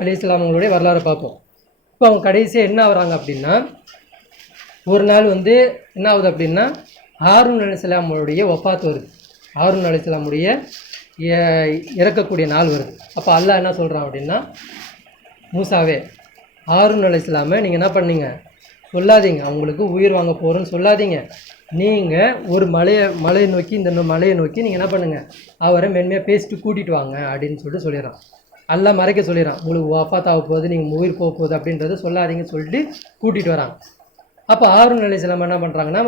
அலைஹிஸ்ஸலாம் அவங்களுடைய வரலாறு பார்ப்போம். இப்போ அவங்க கடைசியாக என்ன ஆகுறாங்க அப்படின்னா, ஒரு நாள் வந்து என்ன ஆகுது அப்படின்னா ஹாரூன் அலைஹிஸ்ஸலாமுடைய வஃபாத் வருது. ஹாரூன் அலைஹிஸ்ஸலாமுடைய இறக்கக்கூடிய நாள் வருது. அப்போ அல்லாஹ் என்ன சொல்கிறான் அப்படின்னா, மூசாவே ஹாரூன் அலைஹிஸ்ஸலாமை நீங்கள் என்ன பண்ணீங்க சொல்லாதீங்க, அவங்களுக்கு உயிர் வாங்க போகிறோன்னு சொல்லாதீங்க. நீங்கள் ஒரு மலையை நோக்கி, இந்த மலையை நோக்கி நீங்கள் என்ன பண்ணுங்கள், அவரை மென்மையாக பேசிட்டு கூட்டிகிட்டு வாங்க அப்படின்னு சொல்லிட்டு சொல்லிடுறான். அல்லாஹ் மறைக்க சொல்லிடுறான், உங்களுக்கு வஃபாத் ஆக போகுது, நீங்கள் உயிர் போக போகுது அப்படின்றத சொல்லாதீங்கன்னு சொல்லிட்டு கூட்டிகிட்டு வராங்க. அப்போ ஹாரூன் அலைஹிஸ்ஸலாம் என்ன பண்ணுறாங்கன்னா,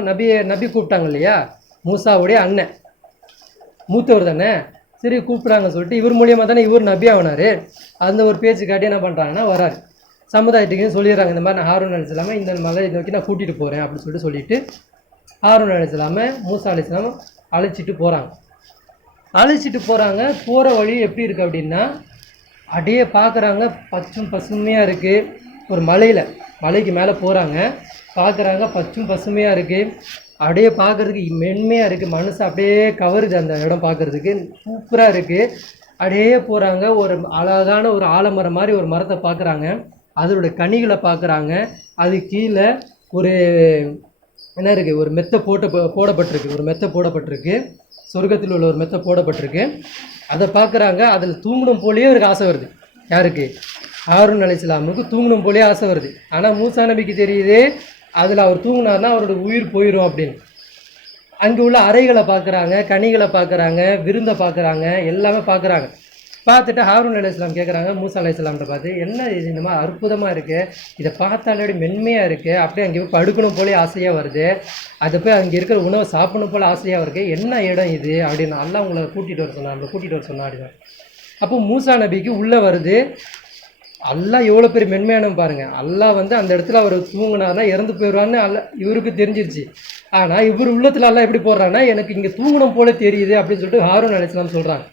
நபி கூப்பிட்டாங்க இல்லையா, மூசாவுடைய அண்ணன் மூத்தவர் தானே, சரி கூப்பிட்றாங்கன்னு சொல்லிட்டு இவர் மூலியமாக தானே இவர் நபி ஆகினார். அந்த ஒரு பேச்சு காட்டி என்ன பண்ணுறாங்கன்னா வராரு, சமுதாயத்துக்கு சொல்லிடுறாங்க, இந்த மாதிரி நான் ஹாரூன் அலைஹிஸ்ஸலாமை இந்த மலையை நோக்கி நான் கூட்டிகிட்டு போகிறேன் அப்படின்னு சொல்லிட்டு ஹாரூன் அலைஹிஸ்ஸலாமை மூசா அலைஹிஸ்ஸலாம் அழைச்சிட்டு போகிறாங்க. போகிற வழி எப்படி இருக்குது அப்படின்னா, அப்படியே பார்க்குறாங்க பச்சும் பசுமையாக இருக்குது. ஒரு மலைக்கு மேலே போகிறாங்க, பார்க்குறாங்க பச்சும் பசுமையாக இருக்குது, அப்படியே பார்க்குறதுக்கு மென்மையாக இருக்குது, மனசு அப்படியே கவருது, அந்த இடம் பார்க்குறதுக்கு சூப்பராக இருக்குது. அப்படியே போகிறாங்க, ஒரு அழகான ஒரு ஆலமரம் மாதிரி ஒரு மரத்தை பார்க்குறாங்க, அதோட கனிகளை பார்க்குறாங்க. அது கீழே ஒரு என்ன இருக்குது, ஒரு மெத்தை போடப்பட்டிருக்கு, சொர்க்கத்தில் உள்ள ஒரு மெத்தை போடப்பட்டிருக்கு. அதை பார்க்குறாங்க, அதில் தூங்கணும் போலேயே ஒரு ஆசை வருது. யாருக்கு? ஹாரூன் அலைஹிஸ்ஸலாமுக்கு தூங்கணும் போலேயே ஆசை வருது. ஆனால் மூசா நபிக்கு தெரியுது அதில் அவர் தூங்கினார்னா அவரோட உயிர் போயிடும் அப்படின்னு. அங்கே உள்ள அறைகளை பார்க்குறாங்க, கனிகளை பார்க்குறாங்க, விருந்தை பார்க்குறாங்க, எல்லாமே பார்க்குறாங்க. பார்த்துட்டு ஹாரூன் அலைஹிஸ்ஸலாம் கேட்குறாங்க மூசா அலைஹிஸ்ஸலாம்கிட்ட பார்த்து, என்ன இது இந்த மாதிரி அற்புதமாக இருக்குது, இதை பார்த்தாலே மென்மையாக இருக்குது, அப்படியே அங்கே போய் படுக்கணும் போலே ஆசையாக வருது, அதை போய் அங்கே இருக்கிற உணவை சாப்பிடணும் போல் ஆசையாக இருக்குது, என்ன இடம் இது அப்படின்னு அல்லாஹ் உங்களை கூட்டிகிட்டு வர சொன்னா அப்படின்னா. அப்போ மூசா நபிக்கு உள்ளே வருது, அல்லாஹ் எவ்வளோ பெரிய மென்மையானவன் பாருங்கள். அல்லாஹ் வந்து அந்த இடத்துல அவர் தூங்கினார்னா இறந்து போயிடுவான்னு இவருக்கு தெரிஞ்சிருச்சு. ஆனால் இவர் உள்ளத்தில் அல்லாஹ் எப்படி போடுறான்னா, எனக்கு இங்கே தூங்கணும் போல தெரியுது அப்படின்னு சொல்லிட்டு ஹாரூன் அலைஹிஸ்ஸலாம் சொல்கிறாங்க,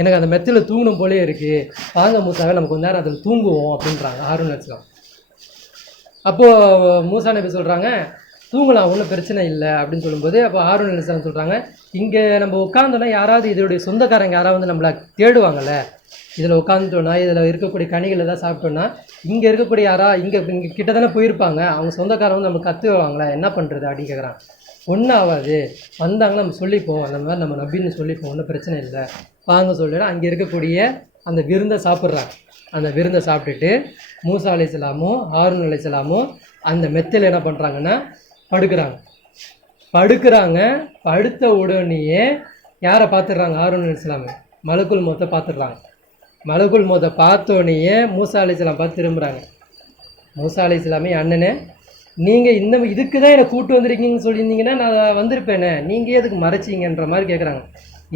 எனக்கு அந்த மெத்தில் தூங்கணும் போலே இருக்குது, வாங்க மூசாவே நம்ம கொஞ்ச நேரம் அதில் தூங்குவோம் அப்படின்றாங்க ஹாரூன் அலைஹிஸ்ஸலாம். அப்போது மூசா நபி சொல்கிறாங்க, தூங்கலாம், ஒன்றும் பிரச்சனை இல்லை அப்படின்னு சொல்லும்போது, அப்போ ஹாரூன் அலைஹிஸ்ஸலாம் சொல்கிறாங்க, இங்கே நம்ம உட்காந்தோன்னா யாராவது இதோடைய சொந்தக்காரங்க யாராவது வந்து நம்மளை தேடுவாங்கள்ல, இதில் உட்காந்துட்டோன்னா, இதில் இருக்கக்கூடிய கனிகள் எதாவது சாப்பிட்டோன்னா இங்கே இருக்கக்கூடிய இங்கே கிட்ட தானே போயிருப்பாங்க, அவங்க சொந்தக்காரங்க வந்து நம்ம கற்றுவாங்களே, என்ன பண்ணுறது அப்படின்னு கேட்குறாங்க. ஒன்றும் ஆகாது, வந்தாங்கன்னா நம்ம சொல்லிப்போம், அந்த மாதிரி நம்ம நபின்னு சொல்லிப்போம், ஒன்றும் பிரச்சனை இல்லை, வாங்க சொல்லிட்டு அங்கே இருக்கக்கூடிய அந்த விருந்தை சாப்பிட்றாங்க. அந்த விருந்தை சாப்பிட்டுட்டு மூசா அலைஹிஸ்ஸலாமும் ஹாரூன் அலைஹிஸ்ஸலாமும் அந்த மெத்தையில் என்ன பண்ணுறாங்கன்னா படுக்கிறாங்க. படுத்த உடனேயே யாரை பார்த்துடுறாங்க? ஹாரூன் அலைஹிஸ்ஸலாம் மலக்குல் மௌத்தை பார்த்துடுறாங்க. மலக்குல் மௌத்தை பார்த்தோடனேயே மூசா அலைஹிஸ்ஸலாம் பார்த்து திரும்புகிறாங்க. மூசா அலைஹிஸ்ஸலாமே, அண்ணனே நீங்கள் இதுக்கு தான் என்னை கூப்பிட்டு வந்திருக்கீங்கன்னு சொல்லியிருந்தீங்கன்னா நான் வந்திருப்பேனே, நீங்கள் எதுக்கு மறைச்சிங்கன்ற மாதிரி கேட்குறாங்க.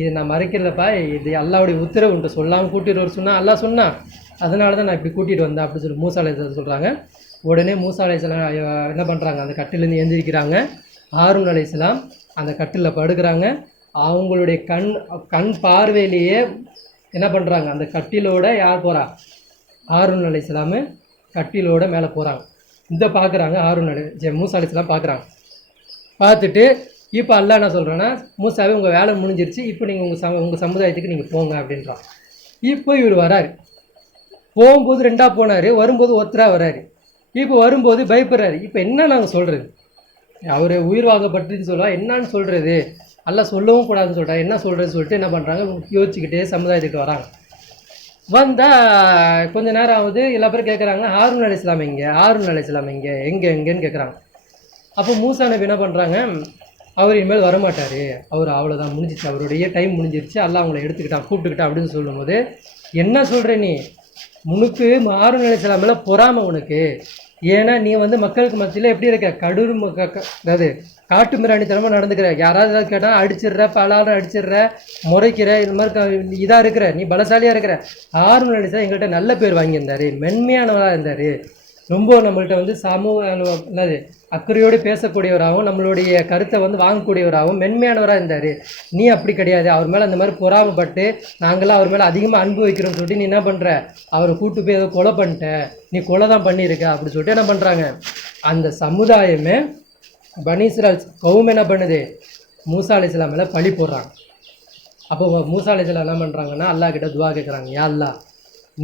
இது நான் மறைக்கிறதப்பா, இது அல்லாவுடைய உத்தரவு, உன்ட்டு சொல்லாமல் கூட்டிகிட்டு வர சொன்னால் அல்லா சொன்னான், அதனால தான் நான் இப்படி கூட்டிகிட்டு வந்தேன் அப்படின்னு சொல்லி மூசா அலைஹிஸ்ஸலாம் சொல்கிறாங்க. உடனே மூசா அலைஹிஸ்ஸலாம் என்ன பண்ணுறாங்க, அந்த கட்டிலேருந்து எழுந்திரிக்கிறாங்க. ஹாரூன் அலைஹிஸ்ஸலாம் அந்த கட்டிலில் படுக்கிறாங்க. அவங்களுடைய கண் பார்வையிலேயே என்ன பண்ணுறாங்க, அந்த கட்டிலோட யார் போகிறா? ஹாரூன் அலைஹிஸ்ஸலாம் கட்டிலோட மேலே போகிறாங்க. இதை பார்க்குறாங்க மூசா அலைஹிஸ்ஸலாம் பார்க்குறாங்க. பார்த்துட்டு இப்போ அல்லாஹ் என்ன சொல்கிறேன்னா, மூசாவே உங்கள் வேலை முடிஞ்சிருச்சு, இப்போ நீங்கள் உங்கள் சமுதாயத்துக்கு நீங்கள் போங்க அப்படின்றான். இப்போ இவர் வராரு. போகும்போது 2ஆக போனார், வரும்போது ஒருத்தராக வர்றாரு. இப்போ வரும்போது பயப்படுறாரு. இப்போ என்ன நாங்கள் சொல்கிறது? அவர் உயிர் வாங்கப்பட்டுன்னு சொல்லுவா, என்னன்னு சொல்கிறது? எல்லாம் சொல்லவும் கூடாதுன்னு சொல்கிறார், என்ன சொல்கிறதுன்னு சொல்லிட்டு என்ன பண்ணுறாங்க, யோசிச்சுக்கிட்டே சமுதாயத்துக்கிட்ட வராங்க. வந்தால் கொஞ்ச நேரம் ஆகுது, எல்லா பேரும் கேட்குறாங்க, ஹாரூன் அலைஹிஸ்ஸலாம் எங்கே, ஹாரூன் அலைஹிஸ்ஸலாம் எங்கேன்னு கேட்குறாங்க. அப்போ மூசா நபி என்ன பண்ணுறாங்க, அவர் இனிமேல் வரமாட்டார், அவர் அவ்வளோதான், முடிஞ்சிச்சு, அவருடைய டைம் முடிஞ்சிருச்சு, அல்லாஹ் அவங்கள எடுத்துக்கிட்டான், கூப்பிட்டுக்கிட்டான் அப்படின்னு சொல்லும்போது, என்ன சொல்கிற நீ, உனக்கு ஹாரூன் அலைஹிஸ்ஸலாம் மேலே பொறாமை உனக்கு. ஏன்னா நீ மக்களுக்கு மத்தியில் எப்படி இருக்க, அதாவது காட்டு மிராணித்தனமாக நடந்துக்கிற, யாராவது ஏதாவது கேட்டால் அடிச்சிடுற, பலாரம் அடிச்சிடுற, முறைக்கிற, இந்த மாதிரி இதாக இருக்கிற, நீ பலசாலியாக இருக்கிற. ஹாரூன் அலைஹிஸ்ஸலாம் எங்கள்கிட்ட நல்ல பேர் வாங்கியிருந்தார், மென்மையானவராக இருந்தார், ரொம்ப நம்மள்கிட்ட சமூக என்னது அக்கறையோடு பேசக்கூடியவராகவும் நம்மளுடைய கருத்தை வாங்கக்கூடியவராகவும் மென்மையானவராக இருந்தார். நீ அப்படி கிடையாது, அவர் மேலே அந்த மாதிரி பொறாமப்பட்டு நாங்களாம் அவர் மேலே அதிகமாக அன்பு வைக்கிறோம்னு சொல்லிட்டு நீ என்ன பண்ணுற, அவரை கூட்டு போய் ஏதோ கொலை பண்ணிட்ட, நீ கொலை தான் பண்ணியிருக்க அப்படி சொல்லிட்டு என்ன பண்ணுறாங்க. அந்த சமுதாயமே பனி இஸ்ராயீல் கௌம் என்ன பண்ணுது, மூசா அலைஹிஸ்ஸலாம் மேலே பழி போடுறாங்க. அப்போ மூசா அலைஹிஸ்ஸலாம் என்ன பண்ணுறாங்கன்னா அல்லாஹ் கிட்ட துவா கேட்குறாங்க, யா அல்லாஹ்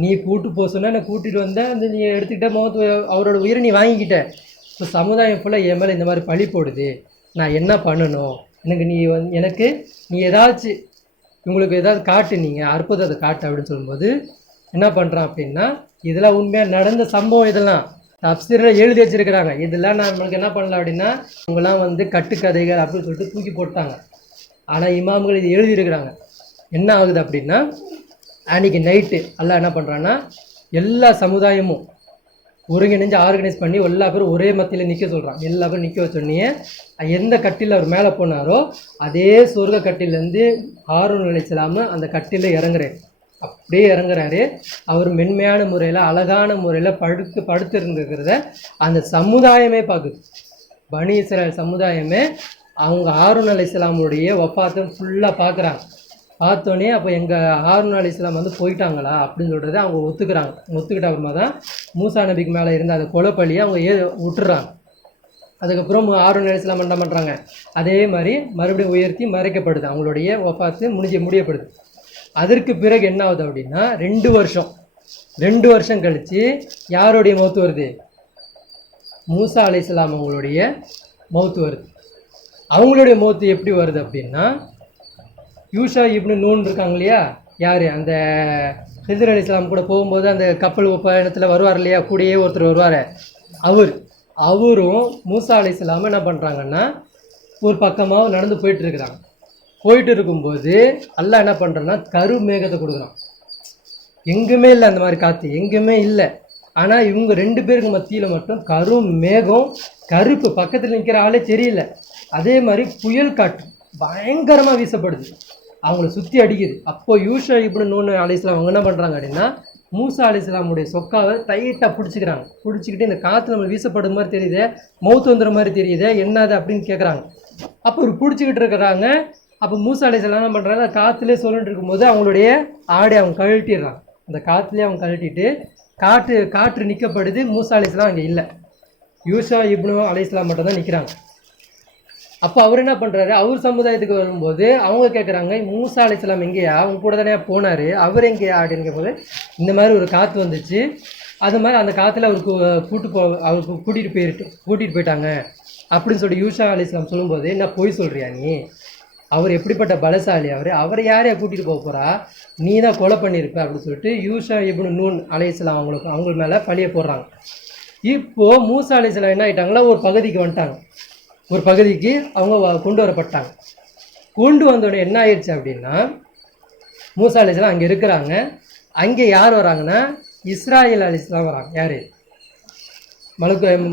நீ கூட்டு போக சொன்னால் நான் கூட்டிகிட்டு வந்தேன், அந்த நீ எடுத்துக்கிட்ட அவரோட உயிரை நீ வாங்கிக்கிட்ட, இப்போ சமுதாயம் ஃபுல்லாக என் மேலே இந்த மாதிரி பழி போடுது, நான் என்ன பண்ணணும், எனக்கு நீ ஏதாச்சும் உங்களுக்கு ஏதாவது காட்டு, நீங்கள் அற்புதத்தை காட்டு அப்படின்னு சொல்லும்போது என்ன பண்ணுறான் அப்படின்னா, இதெல்லாம் உண்மையாக நடந்த சம்பவம், இதெல்லாம் தப்சீரில் எழுதி வச்சுருக்கிறாங்க, இதெல்லாம் நம்மளுக்கு என்ன பண்ணலாம் அப்படின்னா இவங்கெல்லாம் கட்டுக்கதைகள் அப்படின்னு சொல்லிட்டு தூக்கி போட்டாங்க. ஆனால் இமாம்கள் இது எழுதியிருக்கிறாங்க. என்ன ஆகுது அப்படின்னா, அன்றைக்கி நைட்டு எல்லாம் என்ன பண்ணுறான்னா எல்லா சமுதாயமும் ஒருங்கிணைஞ்சு ஆர்கனைஸ் பண்ணி எல்லா பேரும் ஒரே மத்தியில் நிற்க சொல்கிறான். எல்லா பேரும் நிற்க வச்சோடனே எந்த கட்டில் அவர் மேலே போனாரோ அதே சொர்க்க கட்டிலேருந்து ஹாரூன் அலைஹிஸ்ஸலாம் அந்த கட்டில் இறங்குறாரு. அப்படியே இறங்குறாரு. அவர் மென்மையான முறையில் அழகான முறையில் படுத்திருந்துருக்கிறத அந்த சமுதாயமே பார்க்குது. பனி இஸ்ராயீல் சமுதாயமே அவங்க ஹாரூன் அலைஹிஸ்ஸலாமுடைய வஃபாத்தை ஃபுல்லாக பார்க்குறாங்க. பார்த்தோன்னே அப்போ எங்கள் ஹாரூன் அலைஹிஸ்ஸலாம் போயிட்டாங்களா அப்படின்னு சொல்கிறத அவங்க ஒத்துக்கிறாங்க. ஒத்துக்கிட்ட அப்புறமா தான் மூசா நபிக்கு மேலே இருந்த அந்த கொலைப்பள்ளியை அவங்க விட்டுறாங்க. அதுக்கப்புறம் ஹாரூன் அலைஹிஸ்ஸலாம் என்ன பண்ணுறாங்க, அதே மாதிரி மறுபடியும் உயர்த்தி மறைக்கப்படுது, அவங்களுடைய வஃபாத்து முடியப்படுது. அதற்கு பிறகு என்ன ஆகுது அப்படின்னா 2 வருஷம் கழித்து யாருடைய மௌத்து வருது, மூசா அலைஹிஸ்ஸலாம் அவங்களுடைய மௌத்து வருது. அவங்களுடைய மௌத்து எப்படி வருது அப்படின்னா, யூஷா இப்னு நூன் இருக்காங்க இல்லையா, யார் அந்த ஹிதர் அலைஹிஸ்ஸலாம் கூட போகும்போது அந்த கப்பல் பயணத்தில் வருவார் இல்லையா, கூடயே ஒருத்தர் வருவார், அவரும் மூசா அலைஹிஸ்ஸலாம் என்ன பண்ணுறாங்கன்னா ஒரு பக்கமாக நடந்து போயிட்டுருக்குறாங்க. போயிட்டு இருக்கும்போது அல்லாஹ் என்ன பண்ணுறான்னா கரு மேகத்தை கொடுக்குறான். எங்குமே இல்லை அந்த மாதிரி காற்று, எங்குமே இல்லை. ஆனால் இவங்க 2 பேருக்கு மத்தியில் மட்டும் கரும் மேகம், கருப்பு, பக்கத்தில் நிற்கிற ஆளே தெரியல. அதே மாதிரி புயல் காற்று பயங்கரமாக வீசப்படுது, அவங்கள சுற்றி அடிக்குது. அப்போ யூஷா இப்னு நூன் அலைஹிஸ்ஸலாம் அவங்க என்ன பண்ணுறாங்க அப்படின்னா மூசா அலைஹிஸ்ஸலாமுடைய சொக்காவை டைட்டாக பிடிச்சிக்கிட்டு இந்த காற்று நம்மளுக்கு வீசப்படுற மாதிரி தெரியுது, மௌத்து வந்துடுற மாதிரி தெரியுது, என்னது அப்படின்னு கேட்குறாங்க. அப்போ ஒரு பிடிச்சிக்கிட்டு இருக்கிறாங்க. அப்போ மூசா அலைஹிஸ்ஸலாம் என்ன பண்ணுறாங்க, காற்றுலேயே சொல்லிட்டு இருக்கும்போது அவங்களுடைய ஆடை அவங்க கழட்டிடுறாங்க. அந்த காற்றுலேயே அவங்க கழட்டிட்டு காற்று நிற்கப்படுது. மூசா அலைஹிஸ்ஸலாம் அங்கே இல்லை, யூஷா இப்னு அலைஹிஸ்ஸலாம் மட்டும் தான் நிற்கிறாங்க. அப்போ அவர் என்ன பண்ணுறாரு, அவர் சமுதாயத்துக்கு வரும்போது அவங்க கேட்குறாங்க, மூசா அலைஹிஸ்ஸலாம் எங்கேயா, அவங்க கூட தானே போனார், அவர் எங்கேயா அப்படின்னு கேட்கும்போது இந்த மாதிரி ஒரு காற்று வந்துச்சு, அது மாதிரி அந்த காற்றுல அவருக்கு கூட்டிகிட்டு போயிட்டாங்க அப்படின்னு சொல்லி யூஷா அலைஹிஸ்ஸலாம் சொல்லும்போது, என்ன பொய் சொல்கிறியா நீ, அவர் எப்படிப்பட்ட பலசாலி, அவரை யாரையா கூட்டிகிட்டு போக போகிறா, நீ தான் கொலை பண்ணியிருப்ப அப்படின்னு சொல்லிட்டு யூஷா இப்னு நூன் அலைஹிஸ்ஸலாம் அவங்க மேலே பழிய போடுறாங்க. இப்போது மூசா அலைஹிஸ்ஸலாம் என்ன ஆகிட்டாங்களா, ஒரு பகுதிக்கு வந்துட்டாங்க. ஒரு பகுதிக்கு அவங்க கொண்டு வரப்பட்டாங்க. கொண்டு வந்தோடனே என்ன ஆயிடுச்சு அப்படின்னா, மூசா அலைஹிஸ்ஸலாம் அங்கே இருக்கிறாங்க. அங்கே யார் வராங்கன்னா இஸ்ராயில் அலைஹிஸ்ஸலாம் வராங்க. யார்,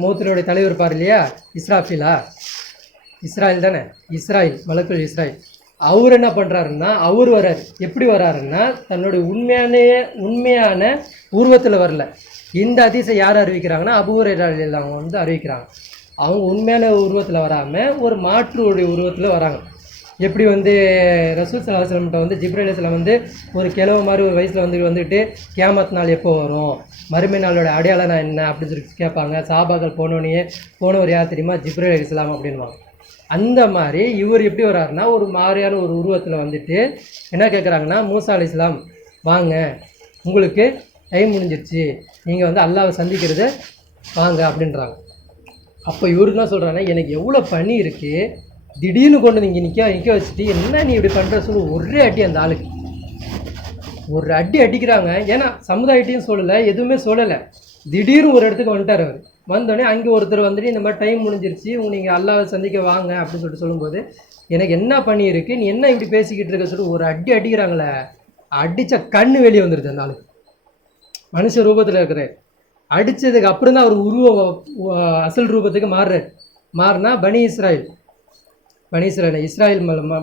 மௌத்தினுடைய தலைவர் பாரு இல்லையா, இஸ்ராயில் தானே, மலக்குல் இஸ்ராயில். அவர் என்ன பண்ணுறாருன்னா அவர் வர்றாரு. எப்படி வர்றாருன்னா தன்னுடைய உண்மையான உருவத்தில் வரல. இந்த அதிசை யார் அறிவிக்கிறாங்கன்னா அபூ ஹுரைரா ரலியல்லாஹு அன்ஹு அறிவிக்கிறாங்க. அவங்க உண்மையான உருவத்தில் வராமல் ஒரு மாற்றுடைய உருவத்தில் வராங்க. எப்படி ரசூல் ஸல்லல்லாஹு அலைஹி வஸல்லம் ஜிப்ரீல் அலைஹிஸ்ஸலாம் ஒரு கிழவு மாதிரி ஒரு வயசில் வந்துட்டு கியாமத் நாள் எப்போ வரும், மறுமை நாளோட அடையாளம் என்ன அப்படின்னு சொல்லி கேட்பாங்க. சஹாபாக்கள் போனவர் யார் தெரியுமா, ஜிப்ரீல் அலைஹிஸ்ஸலாம் அப்படின்வாங்க. அந்த மாதிரி இவர் எப்படி வர்றாருன்னா ஒரு மாதிரியான ஒரு உருவத்தில் என்ன கேட்குறாங்கன்னா, மூசா அலைஹிஸ்ஸலாம் வாங்க, உங்களுக்கு டைம் முடிஞ்சிருச்சு, நீங்கள் வந்து அல்லாவை சந்திக்கிறது வாங்க அப்படின்றாங்க. அப்போ இவருக்கு என்ன சொல்கிறாங்கன்னா, எனக்கு எவ்வளோ பணி இருக்குது, திடீர்னு கொண்டு நீங்கள் நிற்க வச்சுட்டு என்ன நீ இப்படி பண்ணுற சொல்லி ஒரே அடி அந்த ஆளுக்கு ஒரு அடி அடிக்கிறாங்க. ஏன்னா சமுதாயத்தையும் சொல்லலை, எதுவுமே சொல்லலை. திடீர்னு ஒரு இடத்துக்கு வந்துட்டார் அவர். வந்தோடனே அங்கே ஒருத்தர் வந்துட்டு இந்த மாதிரி டைம் முடிஞ்சிருச்சு, நீங்கள் அல்லாவை சந்திக்க வாங்க அப்படின்னு சொல்லிட்டு சொல்லும்போது, எனக்கு என்ன பண்ணி இருக்கு, நீ என்ன இப்படி பேசிக்கிட்டு இருக்க சொல்லி ஒரு அடி அடிக்கிறாங்களே, அடித்த கண்ணு வெளியே வந்துடுது அந்த ஆளுக்கு. மனுஷ ரூபத்தில் இருக்கிறார். அடித்ததுக்கு அப்புறம் தான் அவர் அசல் ரூபத்துக்கு மாறினா பனி இஸ்ராயில்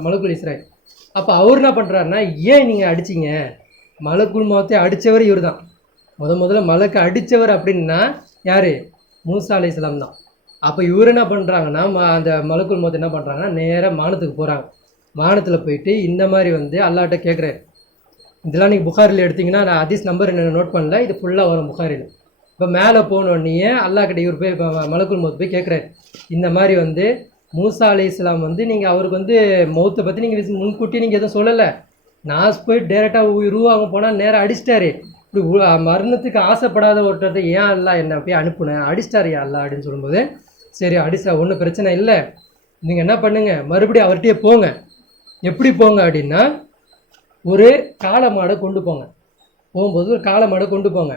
மலக்குல் இஸ்ராயில். அப்போ அவர் என்ன பண்ணுறாருன்னா, ஏன் நீங்கள் அடிச்சிங்க, மலக்குல் மௌத்தை அடித்தவர் இவர் தான். முதல்ல மலக்கு அடித்தவர் அப்படின்னா யார், மூசா அலைஹிஸ்ஸலாம் தான். அப்போ இவர் என்ன பண்ணுறாங்கன்னா, அந்த மலக்குல் மௌத் என்ன பண்ணுறாங்கன்னா, நேராக வானத்துக்கு போகிறாங்க. வானத்தில் போயிட்டு இந்த மாதிரி வந்து அல்லாட்ட கேட்குறாரு. இதெல்லாம் நீங்கள் புகாரில் எடுத்திங்கன்னா, நான் ஹதீஸ் நம்பர் என்ன நோட் பண்ணல, இது ஃபுல்லாக வரும் புகாரில். இப்போ மேலே போனோடனே அல்லாஹ்கிட்ட இவர் போய் மலக்குல் மௌத் போய் கேட்குறாரு, இந்த மாதிரி வந்து மூசா அலைஹிஸ்ஸலாம் வந்து நீங்கள் அவருக்கு வந்து மௌத்தை பற்றி நீங்கள் முன்கூட்டி நீங்கள் எதுவும் சொல்லலை, நான் போய் டேரெக்டாக ரூவாங்க போனால் நேராக அடிச்சிட்டாரு, இப்படி மரணத்துக்கு ஆசைப்படாத ஒருத்தர் ஏன் அல்லா என்னை போய் அனுப்புனேன், அடிச்சிட்டாரு அல்லா அப்படின்னு சொல்லும்போது, சரி அடிச்சா ஒன்றும் பிரச்சனை இல்லை, நீங்கள் என்ன பண்ணுங்கள் மறுபடியும் அவர்கிட்டயே போங்க. எப்படி போங்க அப்படின்னா, ஒரு காளை மாடை கொண்டு போங்க. போகும்போது ஒரு காளை மாடை கொண்டு போங்க.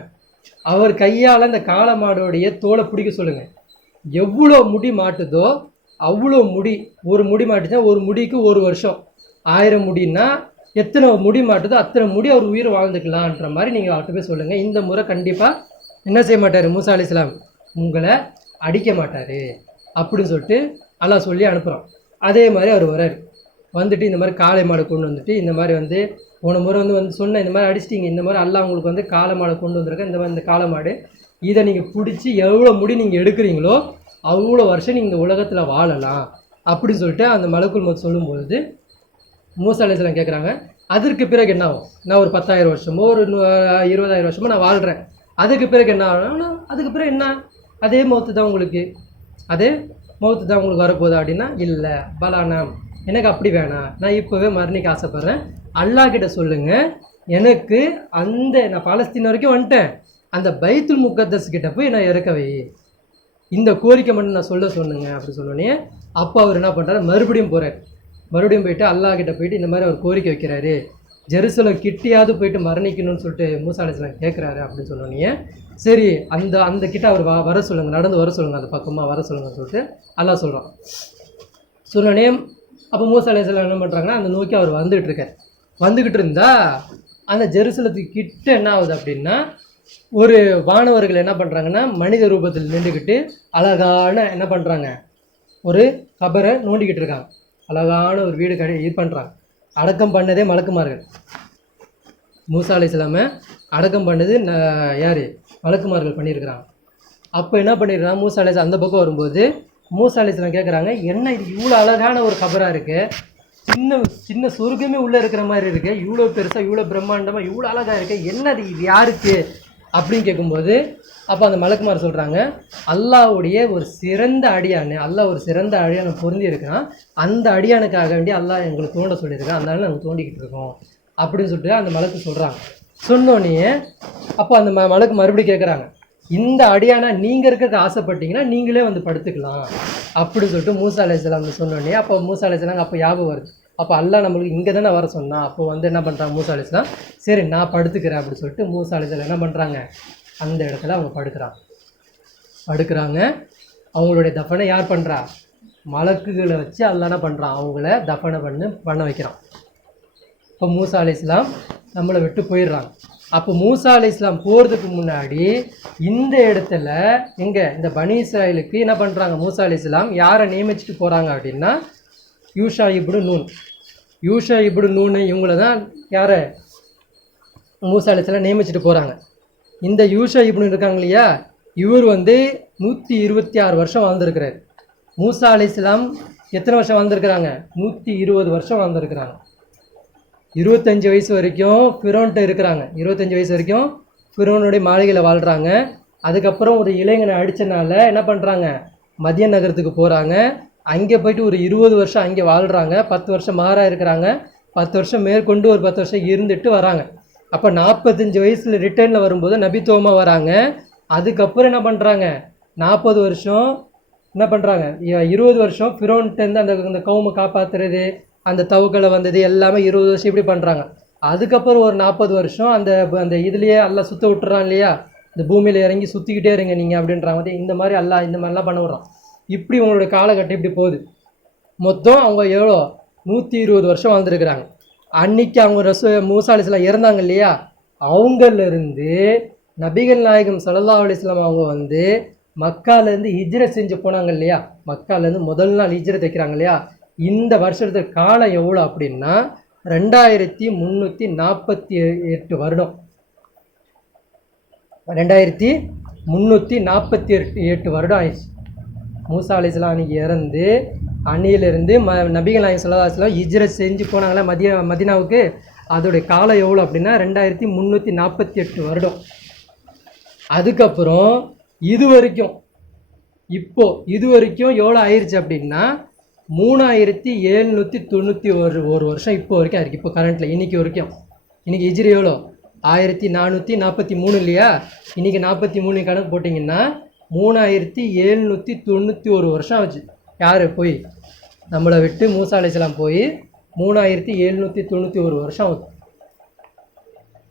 அவர் கையால் அந்த காளை மாடோடைய தோலை பிடிக்க சொல்லுங்கள். எவ்வளோ முடி மாட்டுதோ அவ்வளோ முடி, ஒரு முடி மாட்டுச்சா ஒரு முடிக்கு 1 வருஷம், 1000 முடின்னா எத்தனை முடி மாட்டுதோ அத்தனை முடி அவர் உயிர் வாழ்ந்துக்கலான்ற மாதிரி நீங்கள் அவர்கிட்ட போய் சொல்லுங்கள். இந்த முறை கண்டிப்பாக என்ன செய்ய மாட்டார் மூசா அலைஹிஸ்ஸலாம், உங்களை அடிக்க மாட்டார் அப்படின்னு சொல்லிட்டு அல்லாஹ் சொல்லி அனுப்புகிறான். அதே மாதிரி அவர் வர்றார். வந்துட்டு இந்த மாதிரி காளை மாடை கொண்டு வந்துட்டு, இந்த மாதிரி வந்து போன முறை வந்து சொன்ன இந்த மாதிரி அடிச்சிட்டிங்க, இந்த மாதிரி அல்லாஹ் உங்களுக்கு வந்து காளை மாடை கொண்டு வந்திருக்க, இந்த மாதிரி இந்த காளை மாடு இதை நீங்கள் பிடிச்சி எவ்வளோ முடி நீங்கள் எடுக்கிறீங்களோ அவ்வளோ வருஷம் நீங்கள் இந்த உலகத்தில் வாழலாம் அப்படின்னு சொல்லிட்டு அந்த மலக்குல் மௌத் சொல்லும்பொழுது மூசா அலைஹிஸ்ஸலாம் கேட்குறாங்க, அதற்கு பிறகு என்ன ஆகும், நான் ஒரு 10,000 வருஷமோ ஒரு 20,000 வருஷமோ நான் வாழ்கிறேன், அதுக்கு பிறகு என்ன ஆகும், அதுக்கு பிறகு என்ன அதே மௌத்து தான் உங்களுக்கு, அதே மௌத்து தான் உங்களுக்கு வரப்போகுது அப்படின்னா, இல்லை பலானா எனக்கு அப்படி வேணாம், நான் இப்போவே மரணிக்க ஆசைப்பட்றேன், அல்லாஹ் கிட்ட சொல்லுங்கள் எனக்கு நான் பாலஸ்தீன் வரைக்கும் வந்துட்டேன், அந்த பைத்துல் முகத்தஸ் கிட்ட போய் நான் இறக்கவை, இந்த கோரிக்கை மட்டும் நான் சொன்னுங்க அப்படி சொன்னோன்னே, அப்போ அவர் என்ன பண்ணுறாரு, மறுபடியும் போயிட்டு அல்லாஹ் கிட்ட போயிட்டு இந்த மாதிரி அவர் கோரிக்கை வைக்கிறாரு, ஜெருசலம் கிட்டியாவது போயிட்டு மரணிக்கணும்னு சொல்லிட்டு மூசா அலைஹிஸ்ஸலாம் கேட்குறாரு அப்படின்னு சொன்னோன்னே, சரி அந்த கிட்ட அவர் வர சொல்லுங்கள், நடந்து வர சொல்லுங்கள், அந்த பக்கமாக வர சொல்லுங்கன்னு சொல்லிட்டு அல்லாஹ் சொல்கிறான். சொன்னோடனே அப்போ மூசா அலைஹிஸ்ஸலாம் என்ன பண்ணுறாங்கன்னா, அந்த நோக்கி அவர் வந்துக்கிட்டு இருந்தால் அந்த ஜெருசலத்துக்கு கிட்ட என்ன ஆகுது அப்படின்னா, ஒரு வானவர்கள் என்ன பண்ணுறாங்கன்னா மனித ரூபத்தில் நின்றுக்கிட்டு அழகான என்ன பண்ணுறாங்க, ஒரு கபரை நோண்டிக்கிட்டு இருக்காங்க, அழகான ஒரு வீடு இது பண்ணுறாங்க. அடக்கம் பண்ணதே மலக்குமார்கள். மூசா அலைஹிஸ்ஸலாமை அடக்கம் பண்ணது யார், மலக்குமார்கள் பண்ணியிருக்கிறாங்க. அப்போ என்ன பண்ணிடுறாங்க, மூசா அலைஹிஸ்ஸலாம் அந்த பக்கம் வரும்போது மூசா அலைஹிஸ்ஸலாம் கேட்குறாங்க, என்ன இது இவ்வளோ அழகான ஒரு கபராக இருக்குது, சின்ன சொர்க்கமே உள்ளே இருக்கிற மாதிரி இருக்குது, இவ்வளோ பெருசாக இவ்வளோ பிரம்மாண்டமாக இவ்வளோ அழகாக இருக்குது, என்னது இது யாருக்கு அப்படின்னு கேட்கும்போது, அப்போ அந்த மலக்குமார் சொல்கிறாங்க, அல்லாஹ்வுடைய ஒரு சிறந்த அடியான், அல்லாஹ் ஒரு சிறந்த அடியானை பொருந்தி இருக்கான், அந்த அடியானுக்காக வேண்டி அல்லாஹ் எங்களுக்கு தோண்ட சொல்லியிருக்கான், அதனால நாங்கள் தோண்டிக்கிட்டு இருக்கோம் அப்படின்னு சொல்லிட்டு அந்த மலக்கு சொல்கிறாங்க. சொன்னோன்னே அப்போ அந்த மலக்கு மறுபடியும் கேட்குறாங்க, இந்த அடியானா நீங்கள் இருக்கிறதுக்கு ஆசைப்பட்டீங்கன்னா நீங்களே வந்து படுத்துக்கலாம் அப்படின்னு சொல்லிட்டு மூசா அலைஹிஸ்ஸலாம் சொன்னோன்னே, அப்போ மூசா அலைஹிஸ்ஸலாம் அப்போ ஞாபகம் வருது, அப்போ அல்லாஹ் நம்மளுக்கு இங்கே தானே வர சொன்னான், அப்போ வந்து என்ன பண்ணுறாங்க மூசா அலைஹிஸ்ஸலாம், சரி நான் படுத்துக்கிறேன் அப்படின்னு சொல்லிட்டு மூசா அலைஹிஸ்ஸலாம் என்ன பண்ணுறாங்க, அந்த இடத்துல அவங்க படுக்கிறாங்க. அவங்களுடைய தஃபனை யார் பண்ணுறா, மலக்குகளை வச்சு அல்லாஹ் என்ன பண்ணுறான், அவங்கள தஃபனை பண்ண வைக்கிறான். இப்போ மூசா அலைஹிஸ்ஸலாம் நம்மளை விட்டு போயிடுறாங்க. அப்போ மூசா அலைஹிஸ்ஸலாம் போகிறதுக்கு முன்னாடி இந்த இடத்துல இந்த பனி இஸ்ராயலுக்கு என்ன பண்ணுறாங்க, மூசா அலைஹிஸ்ஸலாம் யாரை நியமிச்சுட்டு போகிறாங்க அப்படின்னா, யூஷா இப்னு நூன் இவங்கள தான் யாரை மூசா அலைஹிஸ்ஸலாம் நியமிச்சுட்டு போகிறாங்க. இந்த யூஷா இப்னு இருக்காங்க இல்லையா, இவர் வந்து 126 வருஷம் வாழ்ந்துருக்கிறார். மூசா அலைஹிஸ்ஸலாம் எத்தனை வருஷம் வாழ்ந்துருக்கிறாங்க, 120 வருஷம் வாழ்ந்துருக்கிறாங்க. 25 வயசு வரைக்கும் ஃபிரோன்ட்ட இருக்கிறாங்க, 25 வயசு வரைக்கும் ஃபிரோனுடைய மாளிகையில் வாழ்கிறாங்க. அதுக்கப்புறம் ஒரு இளைஞனை அடித்தனால என்ன பண்ணுறாங்க, மதியன் நகரத்துக்கு போகிறாங்க. அங்கே போயிட்டு ஒரு 20 வருஷம் அங்கே வாழ்கிறாங்க. 10 வருஷம் மாறாக இருக்கிறாங்க. 10 வருஷம் மேற்கொண்டு ஒரு 10 வருஷம் இருந்துட்டு வராங்க. அப்போ 45 வயசில் ரிட்டர்னில் வரும்போது நபித்துவமாக வராங்க. அதுக்கப்புறம் என்ன பண்ணுறாங்க, 40 வருஷம் என்ன பண்ணுறாங்க, 20 வருஷம் ஃபிரோன்ட்டேருந்து அந்த கவுமை காப்பாற்றுறது, அந்த தவுக்களை வந்தது எல்லாமே 20 வருஷம் இப்படி பண்ணுறாங்க. அதுக்கப்புறம் ஒரு 40 வருஷம் அந்த இதுலேயே எல்லாம் சுற்ற விட்டுறான் இல்லையா, இந்த பூமியில் இறங்கி சுற்றிக்கிட்டே இருங்க நீங்கள் அப்படின்றாங்க. இந்த மாதிரி இந்த மாதிரிலாம் பண்ண விட்றான். இப்படி உங்களோட காலகட்டம் இப்படி போகுது. மொத்தம் அவங்க எவ்வளோ 120 வருஷம் வாழ்ந்துருக்குறாங்க. அன்னைக்கு அவங்க மூசா அலைஹிஸ்ஸலாம் இறந்தாங்க இல்லையா, அவங்கலேருந்து நபிகள் நாயகம் ஸல்லல்லாஹு அலைஹி வஸல்லம் அவங்க வந்து மக்காலேருந்து ஹிஜ்ரத் செஞ்சு போனாங்க இல்லையா, மக்காலேருந்து முதல் நாள் ஹிஜ்ரத் வைக்கிறாங்க இல்லையா, இந்த வருஷத்துக்கு காலம் எவ்வளோ அப்படின்னா 2348 வருடம். 2348 வருடம் ஆயிடுச்சு. மூசா அலைஹிஸ்ஸலாம் அன்றைக்கி இறந்து அன்னையிலேருந்து நபிகள் நாயகம் ஸல்லல்லாஹு அலைஹி வஸல்லம் ஹிஜ்ரத் செஞ்சு போனாங்களே மதீனாவுக்கு, அதோடைய காலம் எவ்வளோ அப்படின்னா 2348 வருடம். அதுக்கப்புறம் இது வரைக்கும் எவ்வளோ ஆயிடுச்சு அப்படின்னா 3791 வருஷம் இப்போ வரைக்கும் ஆயிருக்கு. இப்போ கரண்ட்டில் இன்றைக்கி வரைக்கும், இன்றைக்கி ஹிஜ்ரி எவ்வளோ 1443 இல்லையா, இன்றைக்கி 43 கணக்கு போட்டிங்கன்னா 3791 வருஷம் ஆச்சு. யார் போய் நம்மளை விட்டு மூசா அலைஹிஸ்ஸலாம் போய் 3791 வருஷம் ஆகுது.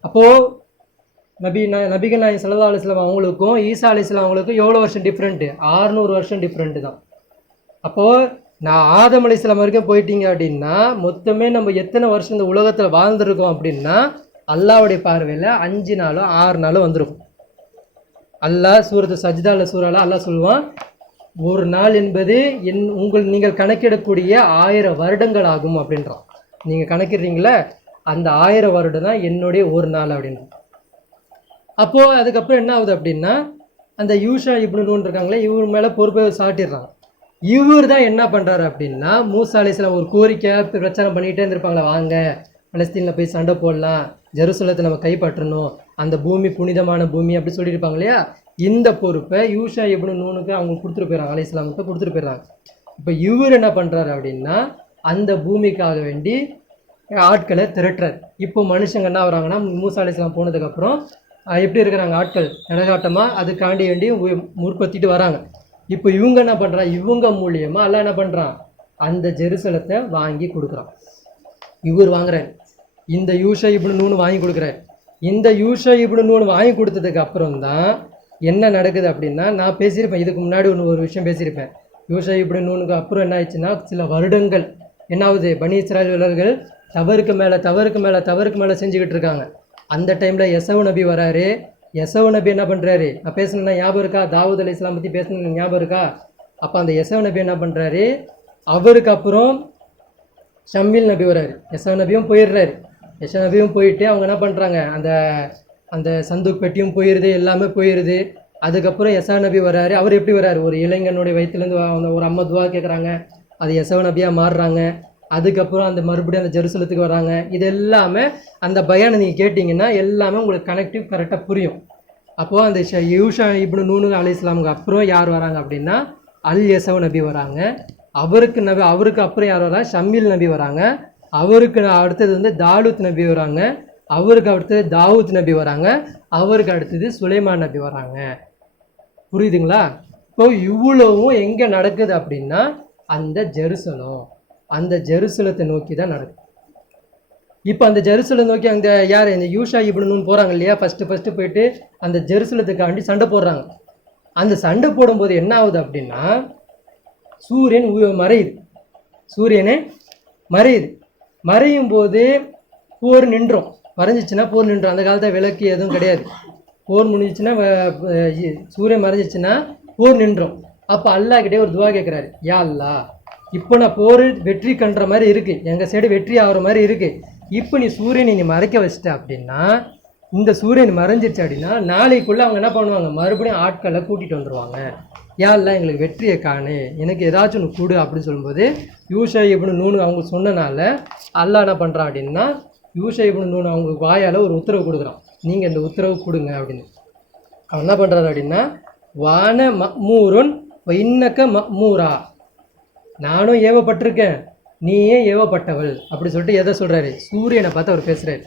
அப்போது நபிகள் நாயகம் ஸல்லல்லாஹு அலைஹி வஸல்லம் அவங்களுக்கும் ஈசா அலைஹிஸ்ஸலாம் அவங்களுக்கும் எவ்வளோ வருஷம் டிஃப்ரெண்ட்டு, 600 வருஷம் டிஃப்ரெண்ட்டு தான். அப்போது நான் ஆதம் அலைஹிஸ்ஸலாம் வரைக்கும் போயிட்டீங்க அப்படின்னா மொத்தமே நம்ம எத்தனை வருஷம் இந்த உலகத்தில் வாழ்ந்துருக்கோம் அப்படின்னா அல்லாஹ்வுடைய பார்வையில் 5 நாளோ 6 நாளோ வந்திருக்கும். அல்லாஹ் சூரத்து சஜ்தால சூறால அல்லாஹ் சொல்லுவான், ஒரு நாள் என்பது நீங்கள் கணக்கிடக்கூடிய 1000 வருடங்கள் ஆகும் அப்படின்றான். நீங்கள் கணக்கிடுறீங்களே அந்த 1000 வருடம் தான் என்னுடைய ஒரு நாள் அப்படின்றான். அப்போது அதுக்கப்புறம் என்ன ஆகுது அப்படின்னா அந்த யூஷா இப்னு நூன் இருக்காங்களே, இவர் மேலே பொறுப்பை சாட்டிடுறாங்க. இவர் தான் என்ன பண்ணுறாரு அப்படின்னா மூசா அலைஹிஸ்ஸலாம் ஒரு கோரிக்கை பிரச்சனை பண்ணிகிட்டே இருந்திருப்பாங்களே, வாங்க பலஸ்தீனில் போய் சண்டை போடலாம், ஜெருசலத்தை நம்ம கைப்பற்றணும், அந்த பூமி புனிதமான பூமி அப்படி சொல்லியிருப்பாங்க இல்லையா, இந்த பொறுப்பை யூஷா இப்னு நூனுக்கு அவங்க கொடுத்துட்டு போயிடறாங்க, அலைஹிஸ்ஸலாமுக்கு கொடுத்துட்டு போயிடறாங்க. இப்போ இவர் என்ன பண்ணுறாரு அப்படின்னா அந்த பூமிக்காக வேண்டி ஆட்களை திரட்டுறாரு. இப்போ மனுஷங்க என்ன வராங்கன்னா மூசா அலைஹிஸ்ஸலாம் போனதுக்கப்புறம் எப்படி இருக்கிறாங்க ஆட்கள் நடகாட்டமாக அதுக்காண்டி வேண்டி முற்படுத்திட்டு வராங்க. இப்போ இவங்க என்ன பண்ணுறான், இவங்க மூலியமாக எல்லாம் என்ன பண்ணுறான், அந்த ஜெருசலத்தை வாங்கி கொடுக்குறான். இவர் வாங்குறாரு, இந்த யூஷா இப்னு நூன் வாங்கி கொடுக்குறாரு. இந்த யூஷா இப்னு நூன் வாங்கி கொடுத்ததுக்கு அப்புறம் தான் என்ன நடக்குது அப்படின்னா, நான் பேசியிருப்பேன் இதுக்கு முன்னாடி ஒரு விஷயம் பேசியிருப்பேன். யூஷா இப்னு நூனுக்கு அப்புறம் என்ன ஆயிடுச்சுன்னா சில வருடங்கள் என்னாவது பனி இஸ்ராயேலர்கள் தவறுக்கு மேலே செஞ்சுக்கிட்டு இருக்காங்க. அந்த டைமில் எசவு நபி வராரு. எசவு நபி என்ன பண்ணுறாரு, நான் பேசணுன்னா ஞாபகம் இருக்கா, தாவூத் அலைஹிஸ்ஸலாம் பற்றி பேசணுன்னு ஞாபகம் இருக்கா. அப்போ அந்த எசவு நபி என்ன பண்ணுறாரு, அவருக்கு அப்புறம் ஷம்மில் நபி வராரு. எசவு நபியும் போயிடுறாரு. எசவு நபியும் போயிட்டு அவங்க என்ன பண்ணுறாங்க, அந்த சந்துக் பெட்டியும் போயிடுது, எல்லாமே போயிடுது. அதுக்கப்புறம் எசா நபி வராரு. அவர் எப்படி வராரு, ஒரு இளைஞனுடைய வயிற்றுலேருந்து ஒரு அம்மா துவா கேட்குறாங்க, அது எசவு நபியாக மாறுறாங்க. அதுக்கப்புறம் அந்த மறுபடியும் அந்த ஜெருசலத்துக்கு வராங்க. இது எல்லாமே அந்த பயானை நீங்கள் கேட்டிங்கன்னா எல்லாமே உங்களுக்கு கனெக்டிவ் கரெக்டாக புரியும். அப்போது அந்த யூஷா இப்னு நூன் அலைஹிஸ்ஸலாமுக்கு அப்புறம் யார் வராங்க அப்படின்னா அல் எசவு நபி வராங்க. அவருக்கு அப்புறம் யார் வராங்க, ஷம்மில் நபி வராங்க. அவருக்கு அடுத்தது வந்து தாலூத் நபி வராங்க. அவருக்கு அடுத்தது தாவூத் நபி வராங்க. அவருக்கு அடுத்தது சுலைமான் நபி வராங்க. புரியுதுங்களா? இப்போ இவ்வளவும் எங்கே நடக்குது அப்படின்னா அந்த ஜெருசலத்தை நோக்கி தான் நடக்குது. இப்போ அந்த ஜெருசலம் நோக்கி அந்த இந்த யூஷா இப்னு நூன் போகிறாங்க இல்லையா, ஃபஸ்ட்டு போயிட்டு அந்த ஜெருசலத்துக்காண்டி சண்டை போடுறாங்க. அந்த சண்டை போடும்போது என்ன ஆகுது அப்படின்னா சூரியனே மறையும் போது போர் நின்றோம். மறைஞ்சிச்சுன்னா போர் நின்றோம். அந்த காலத்தில் விளக்கு எதுவும் கிடையாது. போர் முடிஞ்சிச்சுன்னா சூரியன் மறைஞ்சிச்சுன்னா போர் நின்றோம். அப்போ அல்லாஹ்கிட்டே ஒரு துவா கேட்குறாரு, யா அல்லாஹ், இப்போ நான் போர் வெற்றி கண்ற மாதிரி இருக்குது, எங்கள் சைடு வெற்றி ஆகிற மாதிரி இருக்குது. இப்போ நீ சூரியனை நீ மறைக்க வச்சிட்ட அப்படின்னா, இந்த சூரியன் மறைஞ்சிருச்சு அப்படின்னா நாளைக்குள்ளே அவங்க என்ன பண்ணுவாங்க, மறுபடியும் ஆட்களை கூட்டிகிட்டு வந்துடுவாங்க. யா அல்லாஹ், எங்களுக்கு வெற்றியை காணு, எனக்கு ஏதாச்சும் ஒன்று கொடு அப்படின்னு சொல்லும்போது யூஷா இப்னு நூன் அவங்க சொன்னனால அல்லாஹ் என்ன பண்ணுறான் அப்படின்னா யூஷா இப்னு நூன் அவங்க வாயால் ஒரு உத்தரவு கொடுக்குறான், நீங்கள் இந்த உத்தரவு கொடுங்க அப்படின்னு. அவன் என்ன பண்ணுறாரு அப்படின்னா வான மஅ்மூருன் இன்னக்க மஅ்மூரா, நானும் ஏவப்பட்டிருக்கேன், நீயே ஏவப்பட்டவள் அப்படி சொல்லிட்டு எதை சொல்கிறாரு, சூரியனை பார்த்து அவர் பேசுகிறாரு.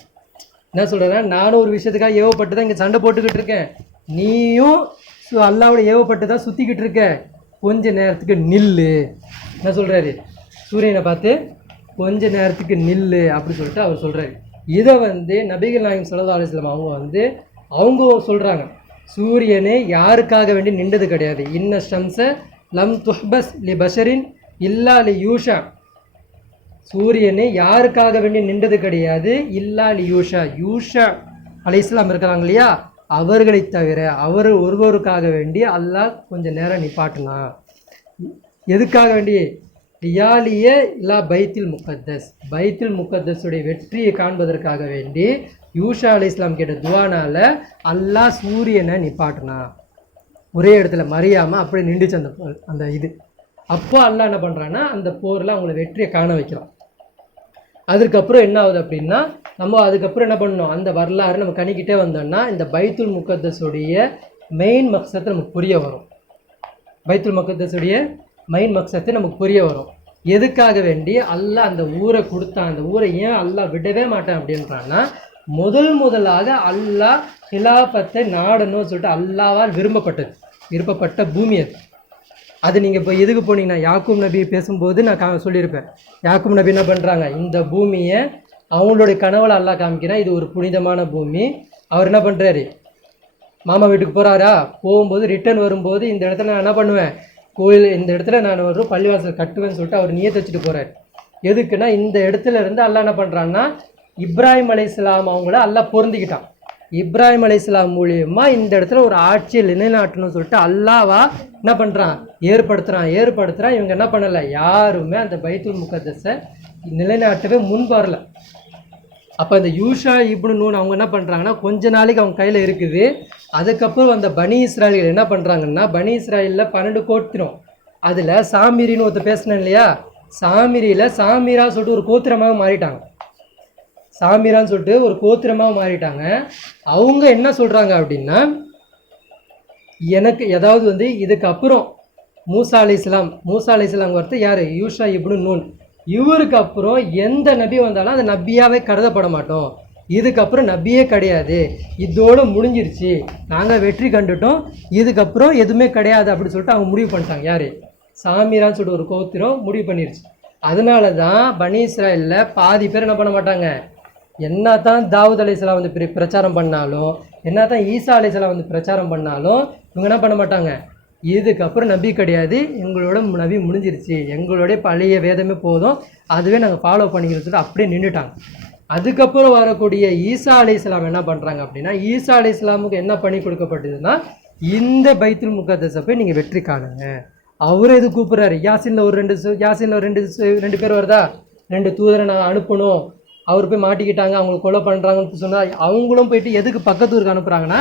என்ன சொல்கிறேன்னா, நானும் ஒரு விஷயத்துக்காக ஏவப்பட்டு தான் இங்கே சண்டை போட்டுக்கிட்டு இருக்கேன், நீயும் அல்லாவோட ஏவப்பட்டு தான் சுற்றிக்கிட்டு இருக்க, கொஞ்ச நேரத்துக்கு நில்லு. என்ன சொல்கிறாரு சூரியனை பார்த்து, கொஞ்ச நேரத்துக்கு நில்லு அப்படி சொல்லிட்டு அவர் சொல்கிறாரு. இதை நபிகள் நாயகம் ஸல்லல்லாஹு அலைஹி வஸல்லம் அவங்க சொல்கிறாங்க, சூரியனே யாருக்காக வேண்டி நின்றது கிடையாது. இன்ன ஷம்ஸ லம் துஹ்பஸ் லி பஷரின் இல்லா லி யூஷா. சூரியனே யாருக்காக வேண்டி நின்றது கிடையாது, இல்லா லி யூஷா. யூஷா அலைஹிஸ்ஸலாம் இருக்கிறாங்க இல்லையா, அவர்களை தவிர அவர் ஒருவருக்காக வேண்டி அல்லாஹ் கொஞ்சம் நேரம் நிப்பாட்டலாம். எதுக்காக வேண்டி? லியாலிய இல்லா பைத்துல் முகத்தஸ், பைத்துல் முகத்தஸுடைய வெற்றியை காண்பதற்காக வேண்டி யூஷா அலைஹிஸ்ஸலாம் கேட்ட துவானால அல்லாஹ் சூரியனை நிப்பாட்டினா. ஒரே இடத்துல மறியாமல் அப்படியே நின்றுச்சு அந்த இது. அப்போ அல்லாஹ் என்ன பண்ணுறான்னா அந்த போரில் அவங்கள வெற்றியை காண வைக்கிறோம். அதுக்கப்புறம் என்ன ஆகுது அப்படின்னா, நம்ம அதுக்கப்புறம் என்ன பண்ணணும், அந்த வரலாறு நம்ம கணிக்கிட்டே வந்தோம்னா இந்த பைத்துல் முகத்தஸுடைய மெயின் மக்சத்தை நமக்கு புரிய வரும். பைத்துல் முகத்தஸுடைய மெயின் மக்சத்தை நமக்கு புரிய வரும். எதுக்காக வேண்டி அல்லாஹ் அந்த ஊரை கொடுத்தான், அந்த ஊரை ஏன் அல்லாஹ் விடவே மாட்டேன் அப்படின்றான்னா, முதலாக அல்லாஹ் ஹிலாஃபத்தை நாடணும்னு சொல்லிட்டு அல்லாவால் விரும்பப்பட்ட பூமி அது. அது நீங்கள் இப்போ எதுக்கு போனீங்கன்னா, யாக்கூப் நபி பேசும்போது நான் சொல்லியிருப்பேன், யாக்கூப் நபி என்ன பண்ணுறாங்க, இந்த பூமியை அவங்களுடைய கனவுல அல்லாஹ் காமிக்கிறான், இது ஒரு புனிதமான பூமி. அவர் என்ன பண்ணுறாரு, மாமா வீட்டுக்கு போகிறாரா, போகும்போது ரிட்டர்ன் வரும்போது இந்த இடத்துல நான் என்ன பண்ணுவேன், கோயில் இந்த இடத்துல நான் ஒரு பள்ளிவாசல் கட்டுவேன்னு சொல்லிட்டு அவர் நியத்து வச்சுட்டு போகிறார். எதுக்குன்னா, இந்த இடத்துல இருந்து அல்லாஹ் என்ன பண்ணுறான்னா, இப்ராஹிம் அலைஹிஸ்ஸலாம் அவங்கள அல்லாஹ் பொருந்திக்கிட்டான். இப்ராஹிம் அலைஹிஸ்ஸலாம் மூலியமாக இந்த இடத்துல ஒரு ஆட்சியை நிலைநாட்டணும்னு சொல்லிட்டு அல்லாவா என்ன பண்ணுறான், ஏற்படுத்துகிறான். இவங்க என்ன பண்ணலை, யாருமே அந்த பைத்துல் முகத்தஸை நிலைநாட்டவே முன் வரல. அப்போ இந்த யூஷா இப்னு நூன் அவங்க என்ன பண்ணுறாங்கன்னா, கொஞ்ச நாளைக்கு அவங்க கையில் இருக்குது. அதுக்கப்புறம் அந்த பனி இஸ்ராயல்கள் என்ன பண்ணுறாங்கன்னா, பனி இஸ்ராயலில் 12 கோத்திரம், அதில் சாமிரின்னு ஒருத்தர் பேசினேன் இல்லையா, சாமிரியில் சாமிரா சொல்லிட்டு ஒரு கோத்திரமாக மாறிட்டாங்க. சாமிரான்னு சொல்லிட்டு ஒரு கோத்திரமாக மாறிட்டாங்க. அவங்க என்ன சொல்கிறாங்க அப்படின்னா, எனக்கு ஏதாவது இதுக்கப்புறம் மூசா அலைஹிஸ்ஸலாம் ஒருத்தர் யார், யூஷா இப்னு நூன், இவருக்கு அப்புறம் எந்த நபி வந்தாலும் அந்த நபியாவே கருதப்பட மாட்டோம், இதுக்கப்புறம் நபியே கிடையாது, இதோடு முடிஞ்சிருச்சு, நாங்கள் வெற்றி கண்டுட்டோம், இதுக்கப்புறம் எதுவுமே கிடையாது அப்படின்னு சொல்லிட்டு அவங்க முடிவு பண்ணிட்டாங்க. யார், சாமிரான்னு சொல்லிட்டு ஒரு கோத்திரம் முடிவு பண்ணிருச்சு. அதனால தான் பனி இஸ்ராயலில் பாதி பேர் என்ன பண்ண மாட்டாங்க, என்ன தான் தாவூத் அலைஹிஸ்ஸலாம் பிரச்சாரம் பண்ணாலும், என்ன தான் ஈசா அலைஹிஸ்ஸலாம் பிரச்சாரம் பண்ணாலும் இவங்க என்ன பண்ண மாட்டாங்க, இதுக்கப்புறம் நபி கிடையாது, எங்களோட நபி முடிஞ்சிருச்சு, எங்களுடைய பழைய வேதமே போதும், அதுவே நாங்கள் ஃபாலோ பண்ணிக்கிறது அப்படியே நின்றுட்டாங்க. அதுக்கப்புறம் வரக்கூடிய ஈசா அலைஹிஸ்ஸலாம் என்ன பண்ணுறாங்க அப்படின்னா, ஈசா அலைஹிஸ்ஸலாமுக்கு என்ன பண்ணி கொடுக்கப்பட்டதுன்னா, இந்த பைத்துல் முகத்தஸை போய் நீங்கள் வெற்றி காணுங்க. அவரே இது கூப்பிட்றாரு. யாசினில் ஒரு ரெண்டு பேர் வருதா, 2 தூதரை நாங்கள் அனுப்பணும், அவர் போய் மாட்டிக்கிட்டாங்க, அவங்களை கொலை பண்ணுறாங்கன்னு சொன்னால் அவங்களும் போயிட்டு எதுக்கு பக்கத்து ஊருக்கு அனுப்புகிறாங்கன்னா,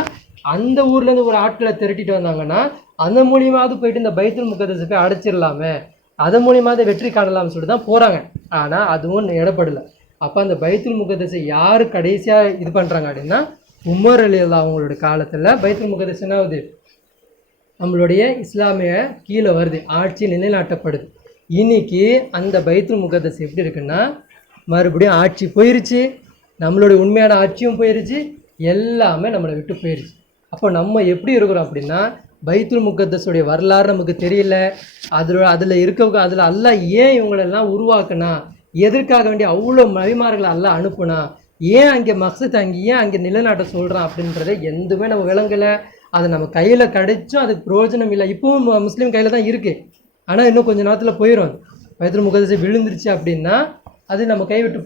அந்த ஊர்லேருந்து ஒரு ஆட்களை திரட்டிட்டு வந்தாங்கன்னா அந்த மூலியமாவது போயிட்டு இந்த பைத்துல் முகத்தஸை போய் அடைச்சிடலாமே, அதன் மூலியமாவது வெற்றி காணலாம்னு சொல்லிட்டு தான் போகிறாங்க. ஆனால் அதுவும் இடப்படலை. அப்போ அந்த பைத்துல் முகத்தஸை யார் கடைசியாக இது பண்ணுறாங்க அப்படின்னா, உமர் ரலியல்லாஹு அவங்களோட காலத்தில் பைத்துல் முகத்தஸ் என்ன ஆகுது, நம்மளுடைய இஸ்லாமிய கீழே வருது, ஆட்சி நிலைநாட்டப்படுது. இன்னைக்கு அந்த பைத்துல் முகத்தஸ் எப்படி இருக்குன்னா, மறுபடியும் ஆட்சி போயிருச்சு, நம்மளுடைய உண்மையான ஆட்சியும் போயிருச்சு, எல்லாமே நம்மளை விட்டு போயிருச்சு. அப்போ நம்ம எப்படி இருக்கிறோம் அப்படின்னா, பைத்துல் முகத்தஸுடைய வரலாறு நமக்கு தெரியல, அதில் அல்லாஹ் ஏன் இவங்களெல்லாம் உருவாக்குனா, எதற்காக வேண்டிய அவ்வளோ நபிமார்களை அல்லாஹ் அனுப்புனா, ஏன் அங்கே மக்சத் ஏன் அங்கே நிலைநாட்ட சொல்கிறான் அப்படின்றத எதுவுமே நம்ம விளங்கலை. அது நம்ம கையில் கிடைச்சும் அதுக்கு பிரயோஜனம் இல்லை. இப்போவும் முஸ்லீம் கையில் தான் இருக்குது, ஆனால் இன்னும் கொஞ்சம் நேரத்தில் போயிடும். பைத்துல் முகத்தஸ் விழுந்துருச்சு அப்படின்னா அது நம்ம கைவிட்டு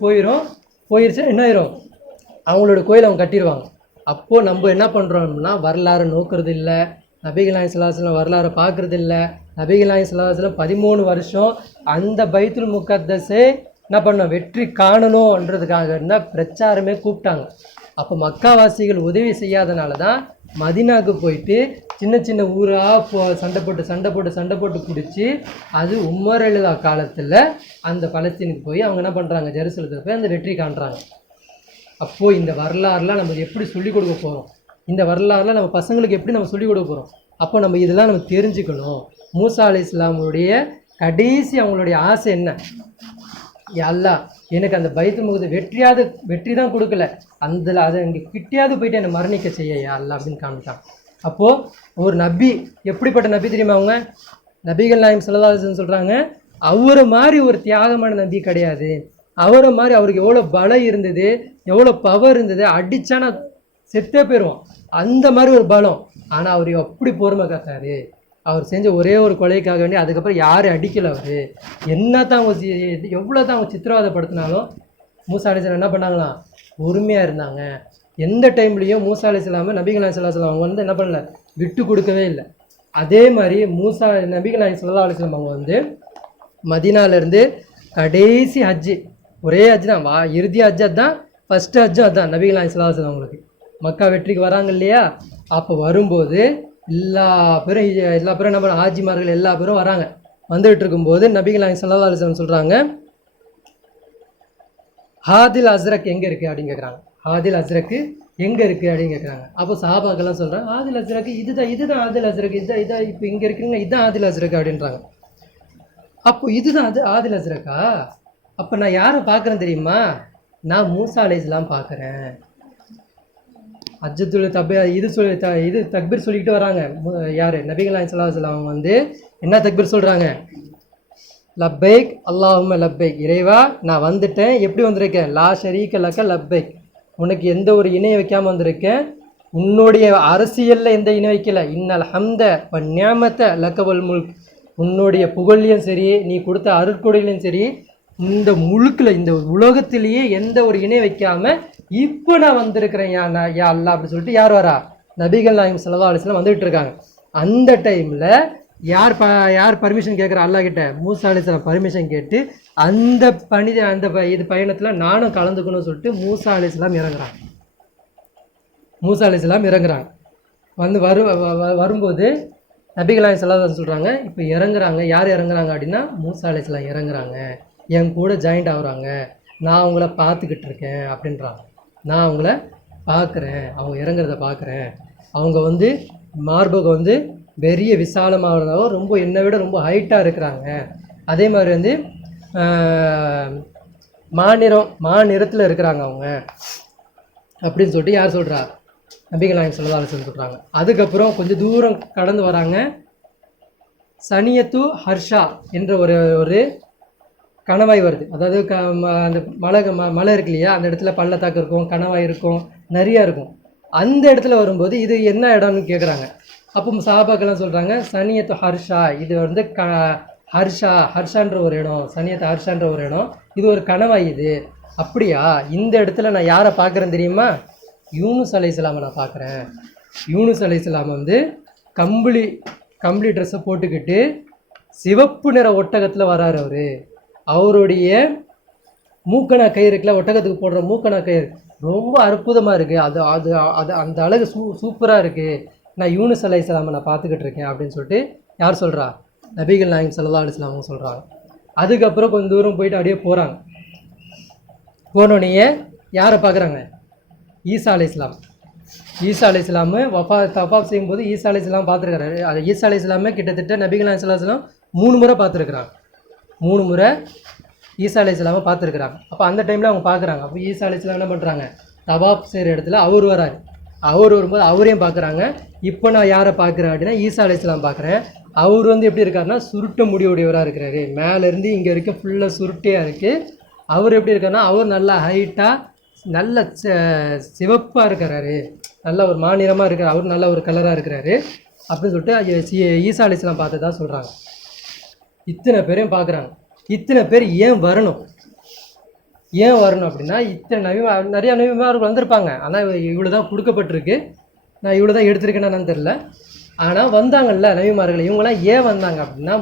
போயிருச்சு என்ன ஆயிரும், அவங்களோட கோயில் அவங்க கட்டிடுவாங்க. அப்போது நம்ம என்ன பண்ணுறோம்னா, வரலாறு நோக்கிறது இல்லை, நபிகள் நாயகம் ஸல்லல்லாஹு அலைஹி வஸல்லம் வரலாறு பார்க்குறது இல்லை. நபிகள் நாயகம் ஸல்லல்லாஹு அலைஹி வஸல்லம் 13 வருஷம் அந்த பைத்துல் முகத்தஸை என்ன பண்ணோம், வெற்றி காணணுன்றதுக்காக இருந்தால் பிரச்சாரமே கூப்பிட்டாங்க. அப்போ மக்காவாசிகள் உதவி செய்யாதனால தான் மதினாவுக்கு போயிட்டு சின்ன ஊராக சண்டை போட்டு பிடிச்சி அது உமர் ரலியல்லாஹு காலத்தில் அந்த பலஸ்தீனுக்கு போய் அவங்க என்ன பண்ணுறாங்க, ஜெருசலத்துக்கு போய் அந்த வெற்றி காண்றாங்க. அப்போது இந்த வரலாறுலாம் நம்ம எப்படி சொல்லிக் கொடுக்க போகிறோம், இந்த வரலாறுலாம் நம்ம பசங்களுக்கு எப்படி நம்ம சொல்லிக் கொடுக்க போகிறோம். அப்போ நம்ம இதெல்லாம் நம்ம தெரிஞ்சுக்கணும். மூசா அலைஹிஸ்ஸலாமுடைய கடைசி அவங்களுடைய ஆசை என்ன, அல்லாஹ் எனக்கு அந்த பைத்துல் முகத்தை வெற்றி தான் கொடுக்கல, அதை இங்கே கிட்டியாவது போயிட்டு என்னை மரணிக்க செய்ய யா அல்லாஹ் அப்படின்னு காமிச்சான். அப்போது ஒரு நபி, எப்படிப்பட்ட நபி தெரியுமா அவங்க? நபிகள் நாயகம் ஸல்லல்லாஹு அலைஹி வஸல்லம் சொல்கிறாங்க, அவரை மாதிரி ஒரு தியாகமான நபி கிடையாது. அவரை மாதிரி அவருக்கு எவ்வளோ பலம் இருந்தது, எவ்வளோ பவர் இருந்தது, அடித்தானா செத்தே போயிடுவான், அந்த மாதிரி ஒரு பலம். ஆனால் அவர் அப்படி பொறுமை காத்தாரு. அவர் செஞ்ச ஒரே ஒரு கொலைக்காக வேண்டி அதுக்கப்புறம் யாரும் அடிக்கலை. அவர் என்ன தான் அவங்க எவ்வளோ தான் அவங்க சித்திரவதைப்படுத்தினாலும் மூசா அலைஹிஸ்ஸலாம் என்ன பண்ணாங்களாம்? பொறுமையாக இருந்தாங்க. எந்த டைம்லேயும் மூசா அலைஹிஸ்ஸலாம் நபிகள் நாயகம் ஸல்லல்லாஹு அலைஹி வஸல்லம் அவங்க வந்து என்ன பண்ணல, விட்டு கொடுக்கவே இல்லை. அதே மாதிரி நபிகள் நாயகம் ஸல்லல்லாஹு அலைஹி வஸல்லம் அவங்க வந்து மதீனாலேருந்து கடைசி ஹஜ்ஜு, ஒரே ஹஜ் தான், இறுதி ஹஜ் அதுதான், ஃபஸ்ட்டு ஹஜ்ஜும் அதுதான் நபிகள் நாயகம் ஸல்லல்லாஹு அலைஹி வஸல்லம் அவங்களுக்கு. மக்கா வெற்றிக்கு வராங்க இல்லையா, அப்போ வரும்போது எல்லா பேரும் என்ன பண்ண, ஆஜிமார்கள் எல்லா பேரும் வராங்க. வந்துகிட்டு இருக்கும்போது நபிகள் நாயகம் ஸல்லல்லாஹு அலைஹி வஸல்லம் சொல்கிறாங்க, ஹாதில் அஸ்ரக் எங்கே இருக்குது அப்படின்னு கேட்குறாங்க. ஹாதில் அஸ்ரக்கு எங்கே இருக்குது அப்படின்னு கேட்குறாங்க. அப்போ சஹாபாக்கெல்லாம் சொல்கிறாங்க, ஆதில் அஸ்ரக்கு இதுதான் ஆதில் அஸ்ரக், இதான் இப்போ இங்கே இருக்குங்க, இதுதான் ஆதில் அஸ்ரக் அப்படின்றாங்க. அப்போ இதுதான் ஆதில் அஸ்ரக்கா? அப்போ நான் யாரை பார்க்குறேன் தெரியுமா? நான் மூசா அலைஹிஸ்ஸலாம் பார்க்குறேன். அஜ்ஜத்துல் இது தக்பீர் சொல்லிக்கிட்டு வராங்க. யார்? நபிகள் நாயகம் ஸல்லல்லாஹு அலைஹி வஸல்லம் அவங்க வந்து என்ன தக்பீர் சொல்கிறாங்க? லப்பைக் அல்லாஹும்ம லப்பைக், இறைவா நான் வந்துட்டேன். எப்படி வந்திருக்கேன்? லா ஷரீக லக்க லப்பைக், உனக்கு எந்த ஒரு இணையை வைக்காமல் வந்திருக்கேன். உன்னுடைய அரசியலில் எந்த இணை வைக்கல. இன்னல் ஹம்த வ நிஅமத லக்க வல் முல்க், உன்னுடைய புகழ்லையும் சரி, நீ கொடுத்த அருட்கொடையிலையும் சரி, இந்த முழுக்கில் இந்த உலகத்திலேயே எந்த ஒரு இணை வைக்காமல் இப்போ நான் வந்திருக்கிறேன் யா அல்லாஹ் அப்படின்னு சொல்லிட்டு யார் வரா? நபிகள் நாயகம் ஸல்லல்லாஹு அலைஹி வஸல்லம் வந்துகிட்டு இருக்காங்க. அந்த டைமில் யார் பர்மிஷன் கேட்குறா? அல்லாஹ் கிட்ட மூசா அலைஹிஸ்ஸலாம் பர்மிஷன் கேட்டு அந்த பயணத்தில் நானும் கலந்துக்கணும்னு சொல்லிட்டு மூசா அலைஹிஸ்ஸலாம் இறங்குறாங்க. வந்து வரும்போது நபிகள் நாயகம் ஸல்லல்லாஹு அலைஹி வஸல்லம் சொல்கிறாங்க, இப்போ இறங்குறாங்க. யார் இறங்குறாங்க அப்படின்னா மூசா அலைஹிஸ்ஸலாம் இறங்குறாங்க, என் கூட ஜாயிண்ட் ஆகுறாங்க, நான் அவங்கள பார்த்துக்கிட்டு இருக்கேன் அப்படின்றாங்க. நான் அவங்கள பார்க்குறேன், அவங்க இறங்குறத பார்க்குறேன். அவங்க வந்து மார்பகம் வந்து பெரிய விசாலமாகிறதாகவும் ரொம்ப என்னை விட ரொம்ப ஹைட்டாக இருக்கிறாங்க. அதே மாதிரி வந்து மாநிறத்தில் இருக்கிறாங்க அவங்க அப்படின்னு சொல்லிட்டு யார் சொல்கிறா? நபிகள் நாயகம் ஸல்லல்லாஹு அலைஹி வஸல்லம் சொல்கிறாங்க. அதுக்கப்புறம் கொஞ்சம் தூரம் கடந்து வராங்க. சனியத்து ஹர்ஷா என்ற ஒரு கணவாய் வருது. அதாவது அந்த மலை இருக்கு இல்லையா, அந்த இடத்துல பள்ளத்தாக்கு இருக்கும், கணவாய் இருக்கும், நிறையா இருக்கும். அந்த இடத்துல வரும்போது இது என்ன இடம்னு கேட்குறாங்க. அப்போ சஹாபாக்கெல்லாம் சொல்கிறாங்க, சனியத்து ஹர்ஷா, இது வந்து ஹர்ஷான்ற ஒரு இடம், சனியத்து ஹர்ஷான்ற ஒரு இடம், இது ஒரு கணவாய். இது அப்படியா? இந்த இடத்துல நான் யாரை பார்க்குறேன் தெரியுமா? யூனுஸ் அலைஹிஸ்ஸலாமை நான் பார்க்குறேன். யூனுஸ் அலைஹிஸ்ஸலாம் வந்து கம்பளி ட்ரெஸ்ஸை போட்டுக்கிட்டு சிவப்பு நிற ஒட்டகத்தில் வராரு. அவருடைய மூக்கணா கயிறு இருக்குல்ல, ஒட்டகத்துக்கு போடுற மூக்கணா கயிறு ரொம்ப அற்புதமாக இருக்குது. அது அந்த அழகு சூப்பராக இருக்குது. நான் யூனுஸ் அலைஹிஸ்ஸலாமை நான் பார்த்துக்கிட்டு இருக்கேன் அப்படின்னு சொல்லிட்டு யார் சொல்கிறா? நபிகள் நாயகம் ஸல்லல்லாஹு அலைஹி வஸல்லம் அவங்க சொல்கிறாங்க. அதுக்கப்புறம் கொஞ்சம் தூரம் போயிட்டு அப்படியே போகிறாங்க. போனோடனே யாரை பார்க்குறாங்க? ஈசா அலைஹிஸ்ஸலாம் வஃபாத் செய்யும்போது ஈசா அலைஹிஸ்ஸலாம் பார்த்துருக்காரு. அது ஈசா அலைஹிஸ்ஸலாமே கிட்டத்தட்ட நபிகள் நாயகம் ஸல்லல்லாஹு அலைஹி வஸல்லம் 3 முறை பார்த்துருக்குறாங்க. 3 முறை ஈசா அலைஹிஸ்ஸலாமை பார்த்துருக்குறாங்க. அப்போ அந்த டைமில் அவங்க பார்க்குறாங்க. அப்போ ஈசா அலைஹிஸ்ஸலாம் என்ன பண்ணுறாங்க? தவாப் செய்கிற இடத்துல அவர் வராரு. அவர் வரும்போது அவரையும் பார்க்குறாங்க. இப்போ நான் யாரை பார்க்குறேன் அப்படின்னா ஈசா அலைஹிஸ்ஸலாம் பார்க்குறேன். அவர் வந்து எப்படி இருக்காருன்னா சுருட்ட முடியுடையவராக இருக்கிறாரு. மேலேருந்து இங்கே வரைக்கும் ஃபுல்லாக சுருட்டையாக இருக்குது. அவர் எப்படி இருக்காருன்னா அவர் நல்லா ஹைட்டாக நல்ல சிவப்பாக இருக்கிறாரு, நல்ல ஒரு மாநிலமாக இருக்கிறார், அவர் நல்ல ஒரு கலராக இருக்கிறாரு அப்படின்னு சொல்லிட்டு ஈசா அலைஹிஸ்ஸலாம் பார்த்ததா சொல்கிறாங்க. இத்தனை பேரையும் பார்க்குறாங்க. இத்தனை பேர் ஏன் வரணும் அப்படின்னா, நிறையா நபிமார்கள் வந்திருப்பாங்க. ஆனால் இவ்வளோ தான் கொடுக்கப்பட்டிருக்கு, நான் இவ்வளோ தான் எடுத்திருக்கேன்னு தெரில. ஆனால் வந்தாங்கல்ல நபிமார்கள், இவங்களாம் ஏன் வந்தாங்க அப்படின்னா,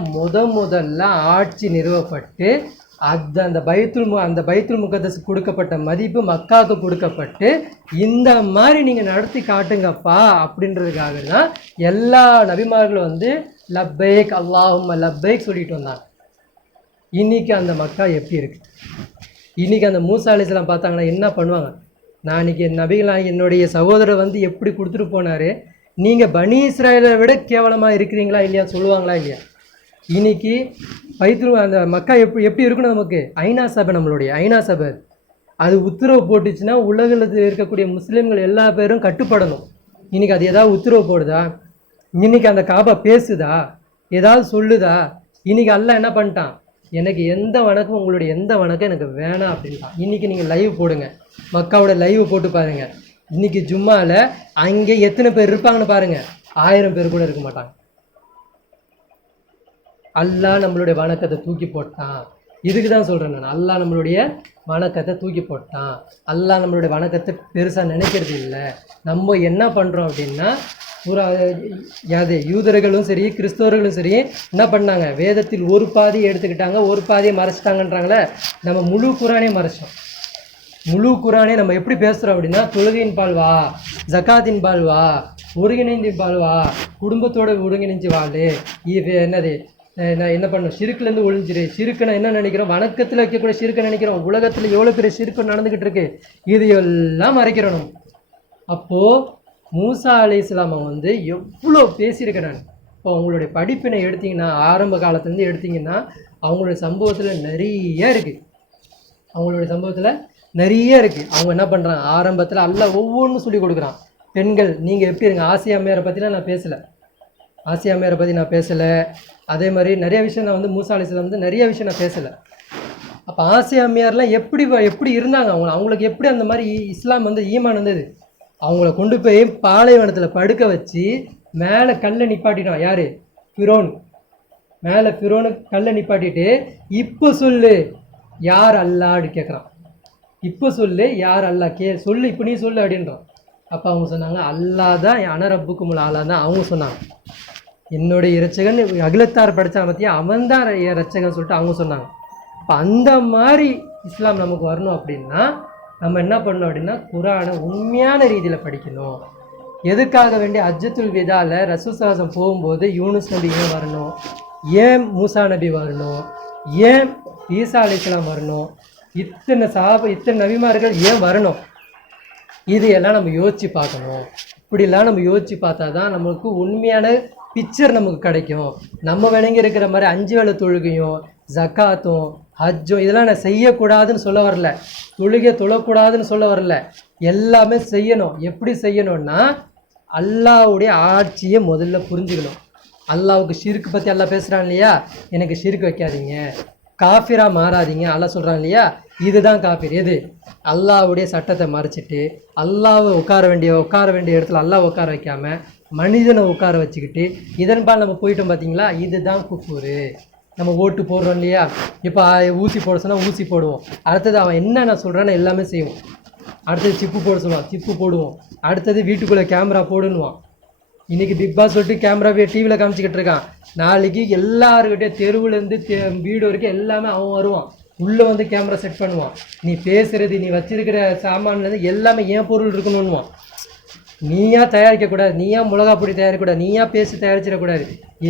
முதல்ல ஆட்சி நிறுவப்பட்டு அந்த பைத்துல் முகத்தஸ் கொடுக்கப்பட்ட மதிப்பு மக்காவுக்கு கொடுக்கப்பட்டு இந்த மாதிரி நீங்கள் நடத்தி காட்டுங்கப்பா அப்படின்றதுக்காக தான் எல்லா நபிமார்களும் வந்து லப்பைக் அல்லாஹும்ம லப்பைக் சொல்லிட்டு வந்தாங்க. இன்றைக்கி அந்த மக்கா எப்படி இருக்குது? இன்றைக்கி அந்த மூசா அலைஹிஸ்ஸலாம் பார்த்தாங்கன்னா என்ன பண்ணுவாங்க? நான் இன்றைக்கி நபிகளாக என்னுடைய சகோதரர் வந்து எப்படி கொடுத்துட்டு போனார், நீங்கள் பனி இஸ்ராயலை விட கேவலமாக இருக்கிறீங்களா இல்லையா சொல்லுவாங்களா இல்லையா? இன்னைக்கு பைத்துல் அந்த மக்கா எப்படி எப்படி இருக்கணும் நமக்கு? ஐநா சபை, நம்மளுடைய ஐநா சபை அது உத்தரவு போட்டுச்சுன்னா உலகத்தில் இருக்கக்கூடிய முஸ்லீம்கள் எல்லா பேரும் கட்டுப்படணும். இன்னைக்கு அது ஏதாவது உத்தரவு போடுதா? இன்னைக்கு அந்த காபா பேசுதா? ஏதாவது சொல்லுதா? இன்னைக்கு அல்லாஹ் என்ன பண்ணிட்டான்? எனக்கு எந்த வணக்கம், உங்களுடைய எந்த வணக்கம் எனக்கு வேணாம் அப்படின்ட்டான். இன்னைக்கு நீங்கள் லைவ் போடுங்க, மக்காவோட லைவ் போட்டு பாருங்க. இன்னைக்கு ஜும்மாவில் அங்கே எத்தனை பேர் இருப்பாங்கன்னு பாருங்க. 1000 பேர் கூட இருக்க மாட்டாங்க. அல்லாஹ் நம்மளுடைய வணக்கத்தை தூக்கி போட்டான். இதுக்கு தான் சொல்கிறேன் நான், அல்லாஹ் நம்மளுடைய வணக்கத்தை தூக்கி போட்டான். அல்லாஹ் நம்மளுடைய வணக்கத்தை பெருசாக நினைக்கிறது இல்லை. நம்ம என்ன பண்ணுறோம் அப்படின்னா, யூதர்களும் சரி கிறிஸ்தவர்களும் சரி என்ன பண்ணாங்க? வேதத்தில் ஒரு பாதி எடுத்துக்கிட்டாங்க, ஒரு பாதியை மறைச்சிட்டாங்கன்றாங்களே. நம்ம முழு குரானே மறைச்சோம். முழு குரானே நம்ம எப்படி பேசுகிறோம் அப்படின்னா, தொழுகையின் பால் வா, ஜக்காத்தின் பால் வா, ஒருங்கிணைந்தின் பால் வா, குடும்பத்தோடு ஒருங்கிணைஞ்சு வாழு, இது என்னது என்ன பண்ணணும்? சிறுக்குலேருந்து ஒழிஞ்சிரு. சிறுக்குன்னா என்ன நினைக்கிறோம்? வணக்கத்தில் வைக்கக்கூடிய சிறுக்கை நினைக்கிறோம். உலகத்தில் எவ்வளோ பெரிய சிறுக்கு நடந்துக்கிட்டு இருக்கு, இது எல்லாம் மறைக்கிறோம். அப்போது மூசா அலைஹிஸ்ஸலாம் வந்து எவ்வளோ பேசியிருக்கிறாங்க. இப்போ அவங்களுடைய படிப்பினை எடுத்திங்கன்னா, ஆரம்ப காலத்துலேருந்து எடுத்திங்கன்னா அவங்களுடைய சம்பவத்தில் நிறைய இருக்குது. அவங்க என்ன பண்ணுறாங்க? ஆரம்பத்தில் அல்லாஹ் ஒவ்வொன்றும் சொல்லி கொடுக்குறான். பெண்கள் நீங்கள் எப்படி இருங்க? ஆசியா மேரை பற்றிலாம் நான் பேசலை. ஆசியா மேரை பற்றி நான் பேசலை. அதே மாதிரி நிறைய விஷயம் நான் வந்து மூசா அலைஹிஸ்ஸலாம் வந்து நிறைய விஷயம் நான் பேசலை. அப்போ ஆசியா மேர்லாம் எப்படி இருந்தாங்க? அவங்களுக்கு எப்படி அந்த மாதிரி இஸ்லாம் வந்து ஈமான் வந்தது? அவங்கள கொண்டு போய் பாலைவனத்தில் படுக்க வச்சு மேலே கல்லை நிப்பாட்டிட்டான். யார்? ஃபிரோன். மேலே ஃபிரோனு கல்லை நிப்பாட்டிட்டு, இப்போ சொல்லு யார் அல்லாஹ்னு கேட்குறான். இப்போ சொல்லு யார் அல்லாஹ் சொல்லு, இப்போ நீ சொல்லு அப்படின்றான். அப்போ அவங்க சொன்னாங்க, அல்லாஹ் தான் அனரப்புக்குமுல் ஆளா தான் அவங்க சொன்னாங்க. என்னுடைய இரட்சகன் அகிலத்தார் படித்தான் பற்றியா, அவன் தான் இரட்சகன் சொல்லிட்டு அவங்க சொன்னாங்க. இப்போ அந்த மாதிரி இஸ்லாம் நமக்கு வரணும் அப்படின்னா நம்ம என்ன பண்ணணும் அப்படின்னா, குரானை உண்மையான ரீதியில் படிக்கணும். எதுக்காக வேண்டிய ஹஜ்ஜத்துல் விதாவில் ரசூல் ஸல்லல்லாஹு போகும்போது யூனுஸ் நபி ஏன் வரணும்? ஏன் மூசா நபி வரணும்? ஏன் ஈசா அலைஹிஸ்ஸலாம் வரணும்? இத்தனை நபிமார்கள் ஏன் வரணும்? இது எல்லாம் நம்ம யோசித்து பார்க்கணும். இப்படிலாம் நம்ம யோசித்து பார்த்தா தான் நமக்கு உண்மையான பிக்சர் நமக்கு கிடைக்கும். நம்ம விளங்கி இருக்கிற மாதிரி 5 வேளை தொழுகையும் ஜக்காத்தும் ஹஜ்ஜும் இதெல்லாம் நான் செய்யக்கூடாதுன்னு சொல்ல வரல, தொழுகை தொழக்கூடாதுன்னு சொல்ல வரல. எல்லாமே செய்யணும். எப்படி செய்யணும்னா, அல்லாஹ்வுடைய ஆட்சியை முதல்ல புரிஞ்சுக்கணும். அல்லாஹ்வுக்கு ஷிர்க் பற்றி அல்லாஹ் பேசுகிறான் இல்லையா? எனக்கு ஷிர்க் வைக்காதீங்க, காஃபிரா மாறாதீங்க அல்லாஹ் சொல்கிறான் இல்லையா? இதுதான் காஃபிர். எது? அல்லாஹ்வுடைய சட்டத்தை மறைச்சிட்டு அல்லாஹ்வை உட்கார வேண்டிய இடத்துல அல்லாஹ் உட்கார வைக்காமல் மனிதனை உட்கார வச்சுக்கிட்டு இதன்பால் நம்ம போயிட்டோம் பார்த்தீங்களா? இதுதான் குஃபுரு. நம்ம ஓட்டு போடுறோம் இல்லையா? இப்போ ஊசி போட சொன்னால் ஊசி போடுவோம். அடுத்தது அவன் என்ன நான் சொல்கிறான்னு எல்லாமே செய்வோம். அடுத்தது சிப்பு போட சொல்லுவான், சிப்பு போடுவோம். அடுத்தது வீட்டுக்குள்ளே கேமரா போடுன்னுவான். இன்றைக்கி பிக் பாஸ் சொல்லிட்டு கேமராவே டிவியில் காமிச்சிக்கிட்டு இருக்கான். நாளைக்கு எல்லாருக்கிட்டே தெருவுலேருந்து வீடு வரைக்கும் எல்லாமே அவன் வருவான். உள்ளே வந்து கேமரா செட் பண்ணுவான். நீ பேசுகிறது, நீ வச்சிருக்கிற சாமான்லேருந்து எல்லாமே ஏன் பொருள் இருக்கணும்னுவான். நீயா தயாரிக்கக்கூடாது, நீயா மிளகா பொடி தயாரிக்கக்கூடாது, நீயா பேசி தயாரிச்சிடக்கூடாது.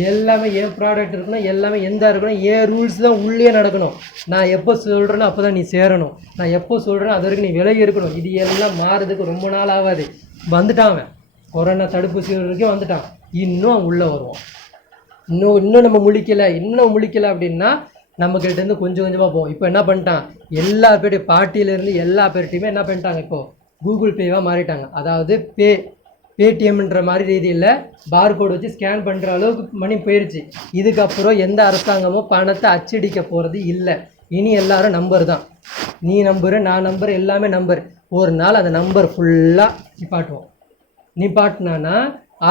எல்லாமே ஏன் ப்ராடக்ட் இருக்கணும், எல்லாமே எந்த இருக்கணும், ஏன் ரூல்ஸ் தான் உள்ளே நடக்கணும். நான் எப்போ சொல்கிறேனோ அப்போ தான் நீ சேரணும், நான் எப்போ சொல்கிறேனோ அது வரைக்கும் நீ விலகி இருக்கணும். இது எல்லாம் மாறுறதுக்கு ரொம்ப நாள் ஆகாது. வந்துட்டான் அவன், கொரோனா தடுப்பூசி வரைக்கும் வந்துட்டான். இன்னும் அவன் உள்ளே வருவான். இன்னும் நம்ம முழிக்கலை அப்படின்னா நம்மக்கிட்டேருந்து கொஞ்சம் கொஞ்சமாக போவோம். இப்போ என்ன பண்ணிட்டான்? எல்லா பேர்ட்டையும் பார்ட்டியிலேருந்து எல்லா பேர்ட்டையுமே என்ன பண்ணிட்டாங்க? இப்போது கூகுள் பேவாக மாறிட்டாங்க. அதாவது பேடிஎம்ன்ற மாதிரி ரீதியில் பார்கோடு வச்சு ஸ்கேன் பண்ணுற அளவுக்கு மணி போயிடுச்சு. இதுக்கப்புறம் எந்த அரசாங்கமும் பணத்தை அச்சடிக்க போகிறது இல்லை. இனி எல்லாரும் நம்பர் தான். நீ நம்பரு, நான் நம்பர், எல்லாமே நம்பர். ஒரு நாள் அந்த நம்பர் ஃபுல்லாக நிப்பாட்டினான்னா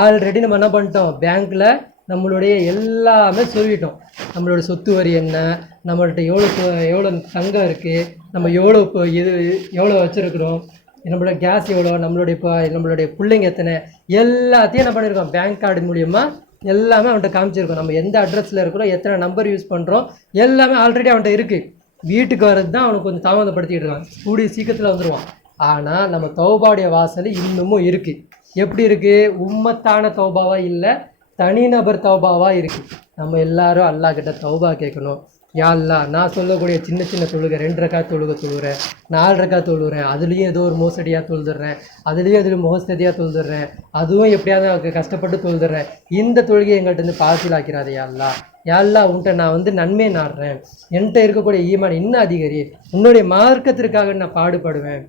ஆல்ரெடி நம்ம என்ன பண்ணிட்டோம்? பேங்க்கில் நம்மளுடைய எல்லாமே சொல்லிட்டோம். நம்மளோட சொத்து வரி என்ன, நம்மள்கிட்ட எவ்வளோ தங்கம் இருக்குது, நம்ம எவ்வளோ வச்சுருக்குறோம், நம்மளோட கேஸ் எவ்வளோ, நம்மளுடைய பிள்ளைங்க எத்தனை, எல்லாத்தையும் என்ன பண்ணியிருக்கோம்? பேங்க் கார்டு மூலிமா எல்லாமே அவன்கிட்ட காமிச்சிருக்கோம். நம்ம எந்த அட்ரஸில் இருக்கிறோம், எத்தனை நம்பர் யூஸ் பண்ணுறோம், எல்லாமே ஆல்ரெடி அவன்கிட்ட இருக்குது. வீட்டுக்கு வர்றது தான் அவனுக்கு கொஞ்சம் தாமதப்படுத்திக்கிட்டு இருக்கான். கூடிய சீக்கிரத்தில் வந்துடுவான். ஆனால் நம்ம தௌபாவுடைய வாசல் இன்னமும் இருக்குது. எப்படி இருக்குது? உம்மத்தான தௌபாவாக இல்லை, தனிநபர் தௌபாவாக இருக்குது. நம்ம எல்லாரும் அல்லாஹ் கிட்ட தௌபா கேட்கணும். யா அல்லாஹ் நான் சொல்லக்கூடிய சின்ன சின்ன தொழுகை 2 ரக்காத் தொழுகிறேன், 4 ரக்காத் தொழுகிறேன், அதுலேயும் ஏதோ ஒரு மோசடியாக தொழுதுறேன், அதுலேயும் அதில் முகஸ்ததியாக தொழுதுறேன், அதுவும் எப்படியாவது கஷ்டப்பட்டு தொழுதுறேன். இந்த தொழுகையை எங்கள்கிட்ட இருந்து பாசிலாக்கிறாதே யா அல்லாஹ். யா அல்லாஹ் உன்ட்ட நான் வந்து நன்மை நாடுறேன், என்கிட்ட இருக்கக்கூடிய ஈமான் இன்னும் அதிகரி, உன்னுடைய மார்க்கத்திற்காக நான் பாடுபடுவேன்.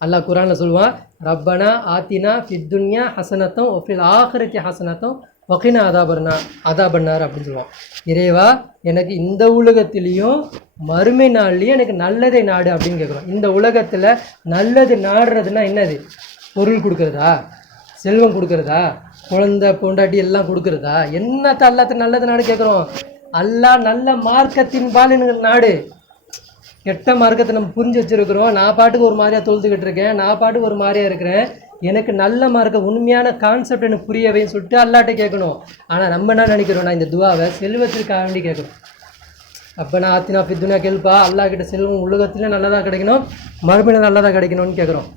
அல்லாஹ் குர்ஆன்ல சொல்லுவான், ரப்பனா ஆத்தினா ஃபித் துன்யா ஹசனத்தும் ஒஃபில் ஆஹிரத்தி ஹசனத்தும் வகினா அதாபன்னார் அப்படின்னு சொல்லுவான். இறைவா எனக்கு இந்த உலகத்திலையும் மறுமை நாள்லையும் எனக்கு நல்லதை நாடு அப்படின்னு கேட்குறோம். இந்த உலகத்தில் நல்லது நாடுறதுன்னா என்னது? பொருள் கொடுக்குறதா, செல்வம் கொடுக்குறதா, குழந்தை பொண்டாட்டி எல்லாம் கொடுக்குறதா? என்னத்த அல்லாத்த நல்லது நாடு கேட்குறோம்? அல்லாஹ் நல்ல மார்க்கத்தின்பால் எனக்கு நாடு. கெட்ட மார்க்கத்தை நம்ம புரிஞ்சு வச்சுருக்கிறோம். நான் பாட்டுக்கு ஒரு மாதிரியாக தொழுதுகிட்டு இருக்கேன், நான் பாட்டுக்கு ஒரு மாதிரியாக இருக்கிறேன், எனக்கு நல்ல மார்க்க உண்மையான கான்செப்ட் எனக்கு புரியவேன்னு சொல்லிட்டு அல்லாட்ட கேட்கணும். ஆனால் நம்ம என்ன நினைக்கிறோம், நான் இந்த துவாவை செல்வத்திற்காக வேண்டி கேட்கணும். அப்போ நான் ஆத்தினா ஃபித்துனா கேள்ப்பா, அல்லா கிட்ட செல்வம் உலகத்தில் நல்லதாக கிடைக்கணும், மறுபடியும் நல்லதாக கிடைக்கணும்னு கேட்குறோம்.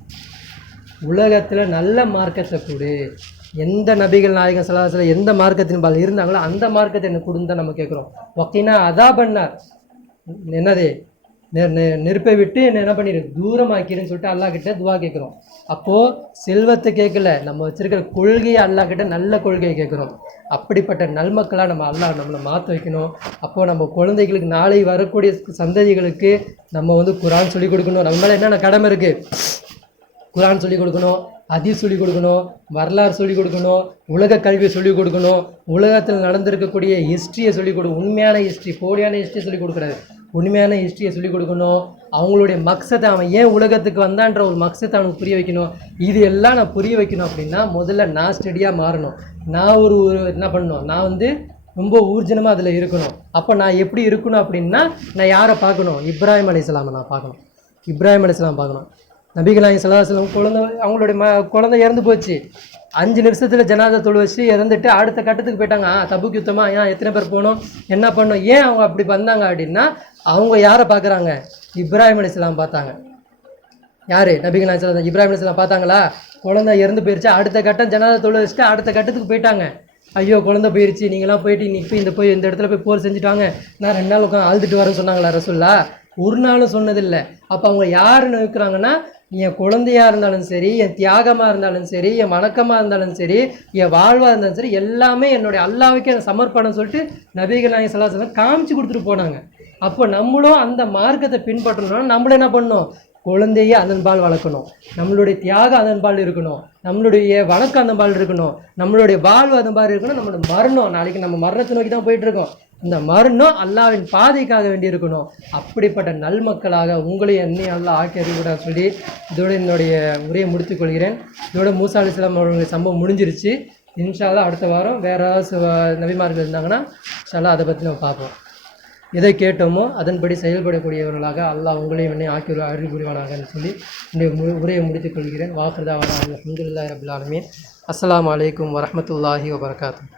உலகத்தில் நல்ல மார்க்கத்தை கொடு. எந்த நபிகள் நாயகம் ஸல்லல்லாஹு எந்த மார்க்கத்தின் பால் இருந்தாங்களோ அந்த மார்க்கத்தை எனக்கு கொடுன்னு தான் நம்ம கேட்குறோம். வக்கீனா அதாபன்னார், என்னது நெருப்பை விட்டு என்ன பண்ணிடு தூரமாக்கிறேன்னு சொல்லிட்டு அல்லா கிட்ட துவா கேட்குறோம். அப்போது செல்வத்தை கேட்கல, நம்ம வச்சுருக்கிற கொள்கையை அல்லா கிட்ட நல்ல கொள்கையை கேட்குறோம். அப்படிப்பட்ட நல்மக்களாக நம்ம அல்லாஹ் நம்மளை மாற்ற வைக்கணும். அப்போது நம்ம குழந்தைகளுக்கு நாளை வரக்கூடிய சந்ததிகளுக்கு நம்ம வந்து குர்ஆன் சொல்லிக் கொடுக்கணும். நம்ம மேலே என்னென்ன கடமை இருக்குது? குர்ஆன் சொல்லிக் கொடுக்கணும், ஹதீஸ் சொல்லிக் கொடுக்கணும், வரலாறு சொல்லிக் கொடுக்கணும், உலக கல்வியை சொல்லிக் கொடுக்கணும், உலகத்தில் நடந்திருக்கக்கூடிய ஹிஸ்ட்ரியை சொல்லிக் கொடுக்கணும். உண்மையான ஹிஸ்ட்ரி, போலியான ஹிஸ்ட்ரியை சொல்லிக் கொடுக்குறாரு. உண்மையான ஹிஸ்ட்ரியை சொல்லிக் கொடுக்கணும். அவங்களுடைய மக்சத்தை, அவன் ஏன் உலகத்துக்கு வந்தான்ற ஒரு மக்சத்தை அவனுக்கு புரிய வைக்கணும். இது எல்லாம் நான் புரிய வைக்கணும் அப்படின்னா முதல்ல நான் ஸ்டடியாக மாறணும். நான் ஒரு என்ன பண்ணணும், நான் வந்து ரொம்ப ஊர்ஜனமாக அதில் இருக்கணும். அப்போ நான் எப்படி இருக்கணும் அப்படின்னா, நான் யாரை பார்க்கணும்? இப்ராஹிம் அலைஹிஸ்ஸலாமை நான் பார்க்கணும். இப்ராஹிம் அலைஹிஸ்ஸலாம் பார்க்கணும். நபிகள் நாயகம் ஸல்லல்லாஹு அலைஹி வஸல்லம் குழந்தை, அவங்களுடைய குழந்தை இறந்து போச்சு. 5 நிமிஷத்தில் ஜனாதா தொழு வச்சு இறந்துட்டு அடுத்த கட்டத்துக்கு போயிட்டாங்க. தபுக் யுத்தமா, ஏன் எத்தனை பேர் போகணும், என்ன பண்ணணும், ஏன் அவங்க அப்படி வந்தாங்க அப்படின்னா, அவங்க யாரை பார்க்குறாங்க? இப்ராஹிம் அலைஹிஸ்ஸலாம் பார்த்தாங்க. யார்? நபிகள் நாயகம் ஸல்லல்லாஹு அலைஹி வஸல்லம் இப்ராஹிம் அலைஹிஸ்ஸலாம் பார்த்தாங்களா? குழந்தை இறந்து போயிடுச்சு, அடுத்த கட்டம் ஜனாதா தொழு வச்சுட்டு அடுத்த கட்டத்துக்கு போயிட்டாங்க. ஐயோ குழந்தை போயிடுச்சு, நீங்களாம் போயிட்டு இன்னைக்கு போய் இந்த இடத்துல போய் போர் செஞ்சுட்டாங்க, நான் 2 நாள் உட்காந்து அழுதுட்டு வரேன்னு சொன்னாங்களா ரசூல்லா? ஒரு நாளும் சொன்னதில்லை. அப்போ அவங்க யாருன்னு இருக்கிறாங்கன்னா, என் குழந்தையாக இருந்தாலும் சரி, என் தியாகமாக இருந்தாலும் சரி, என் வணக்கமாக இருந்தாலும் சரி, என் வாழ்வாக இருந்தாலும் சரி, எல்லாமே என்னுடைய அல்லாஹ்வுக்கே எனக்கு சமர்ப்பணம் சொல்லிட்டு நபிகள் நாயகம் ஸல்லல்லாஹு அலைஹி வஸல்லம் காமிச்சு கொடுத்துட்டு போனாங்க. அப்போ நம்மளும் அந்த மார்க்கத்தை பின்பற்றணும்னா நம்மளும் என்ன பண்ணணும்? குழந்தையே அதன்பால் வளர்க்கணும், நம்மளுடைய தியாகம் அதன்பால் இருக்கணும், நம்மளுடைய வணக்கம் அதன்பால் இருக்கணும், நம்மளுடைய வாழ்வு அதன்பால் இருக்கணும். நம்மளோட மரணம், நாளைக்கு நம்ம மரணத்தை நோக்கி தான் போயிட்டுருக்கோம், இந்த மரணம் அல்லாஹ்வின் பாதைக்காக வேண்டி இருக்கணும். அப்படிப்பட்ட நல்மக்களாக உங்களையும் என்னையும் அல்லாஹ் ஆக்கி அறிவுடன் சொல்லி இதோட என்னுடைய உரையை முடித்துக்கொள்கிறேன். இதோட மூசா அலைஹிஸ்ஸலாம் அவர்களுடைய சம்பவம் முடிஞ்சிருச்சு. இன்ஷா அல்லாஹ் அடுத்த வாரம் வேறு ஏதாவது நபிமார்கள் இருந்தாங்கன்னா இன்ஷா அல்லாஹ் அதை பற்றி நம்ம பார்ப்போம். எதை கேட்டோமோ அதன்படி செயல்படக்கூடியவர்களாக அல்லாஹ் உங்களையும் என்னை ஆக்கி அருள் புரிவானாகன்னு சொல்லி என்னுடைய உரையை முடித்துக் கொள்கிறேன். வாக்குதாவான அல்ஹம்துலில்லாஹி ரப்பில் ஆலமீன். அஸ்ஸலாமு அலைக்கும் வரஹ்மத்துல்லாஹி வபரகாத்துஹு.